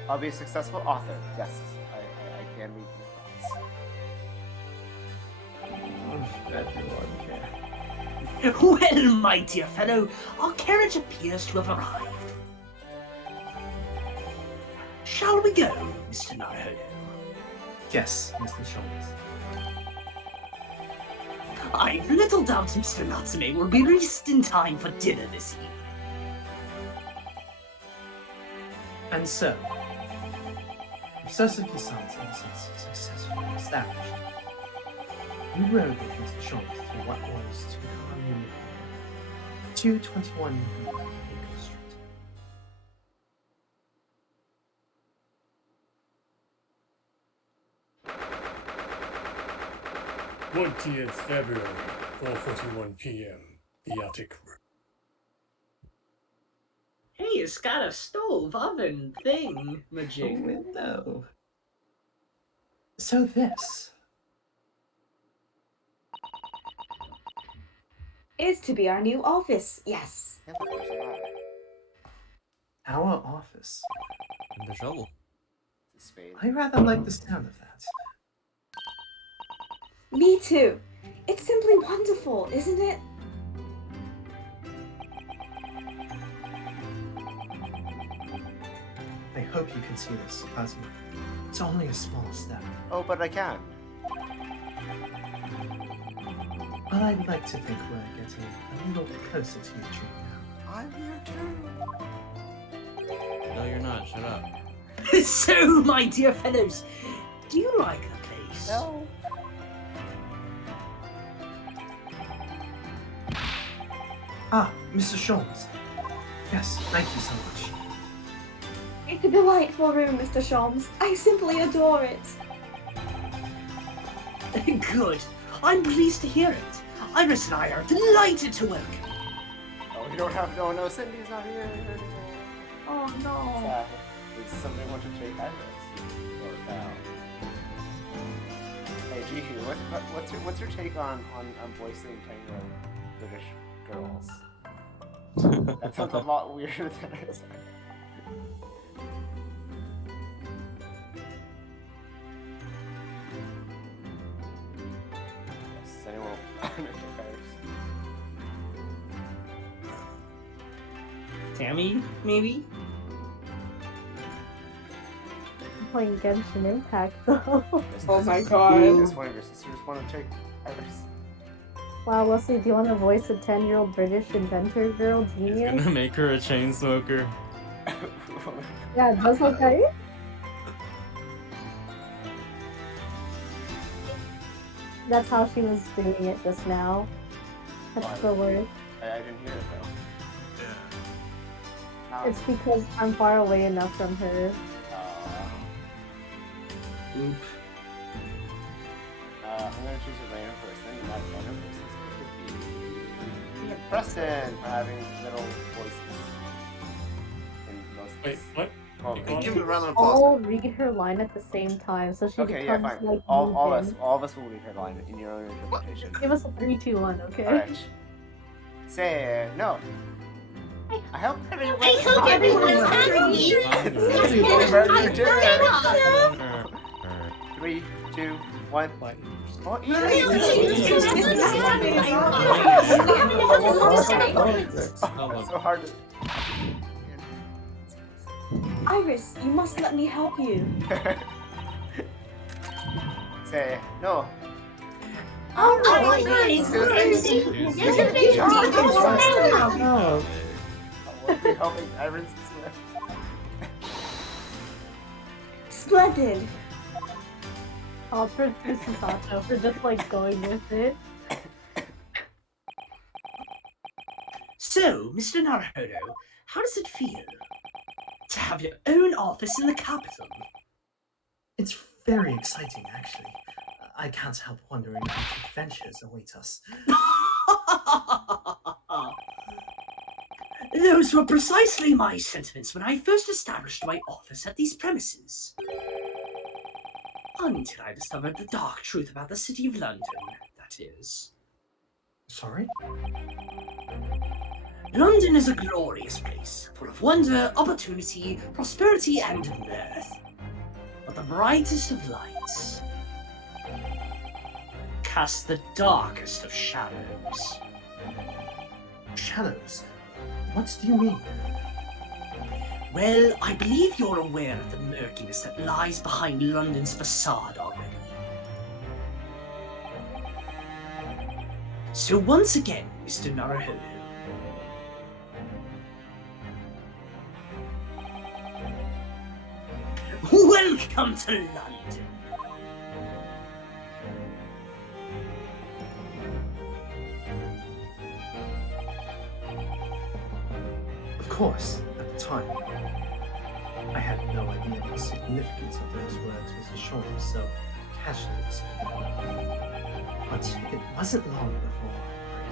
I'll be a successful author. Yes, I can read your thoughts. Everyone can. Well, my dear fellow, our carriage appears to have arrived. Shall we go, Mr. Naruhodo? Yes, Mr. Shoulders. I've little doubt Mr. Nyatsume will be released in time for dinner this evening. And so, if Soseki-san's innocence is successfully established, you rode with Mr. Shoulders through what was to become your new home, 221 Baker Street. 20th February, 4:41 p.m. The attic room. Hey, it's got a stove, oven, thing, magic. Window. So this is to be our new office, yes. our office. And the shovel. I rather like the sound of that. Me too. It's simply wonderful, isn't it? I hope you can see this, cousin. It's only a small step. Oh, but I can. But I'd like to think we're getting a little closer to your dream now. I'm here too. No, you're not. Shut up. So, my dear fellows, do you like the place? No. Ah, Mr. Sholmes. Yes, thank you so much. It's a delightful room, Mr. Sholmes. I simply adore it. Good. I'm pleased to hear it. Iris and I are delighted to welcome. Oh, we don't have no. Cindy's not here anymore. Oh no. Sad. Does somebody want to take Iris or Val? Hey, GQ, what's your take on voicing 10-year-old British girls? That sounds a lot weirder than I said. Does anyone want to take Iris? Tammy, maybe? I'm playing Genshin Impact though. Oh my god. Does one of your sisters want to take Iris? Wow, Wesley, do you want to voice a 10-year-old British inventor girl genius? Gonna make her a chain smoker. Yeah, just okay. That's how she was doing it just now. That's the word. I didn't hear it though. Yeah. It's because I'm far away enough from her. Oop. I'm gonna choose a random person, and that random person could be Preston for having little voices. In most Wait, what? Well, Give it a round of applause. All read her line at the same time, so she okay, yeah, becomes fine. like all of Negan. us will read her line in your own interpretation. Give us a 3, 2, 1, okay? Alright. Say no. I hope everyone. I hope everyone is happy. 3, 2, 1. Oh, so hard to... Iris, you must let me help you. Say no. Oh, nice. We're helping Iris swim. Splendid. I'll produce Sato for just like going with it. So, Mr. Naruhodo, how does it feel to have your own office in the capital? It's very exciting, actually. I can't help wondering what adventures await us. Those were precisely my sentiments when I first established my office at these premises. Until I discovered the dark truth about the city of London, that is. Sorry? London is a glorious place, full of wonder, opportunity, prosperity, and mirth. But the brightest of lights casts the darkest of shadows. cellos. What do you mean? Well, I believe you're aware of the murkiness that lies behind London's facade already. So once again, Mr. Naruhodo, welcome to London. Of course, at the time, I had no idea of the significance of those words Mrs. Shaw so casually spoke. But it wasn't long before I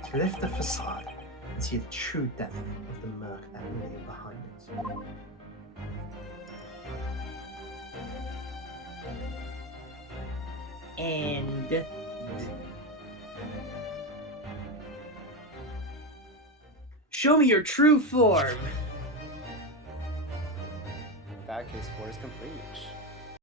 turned to lift the facade and see the true depth of the murk that lay behind it. And show me your true form. That case 4 is complete.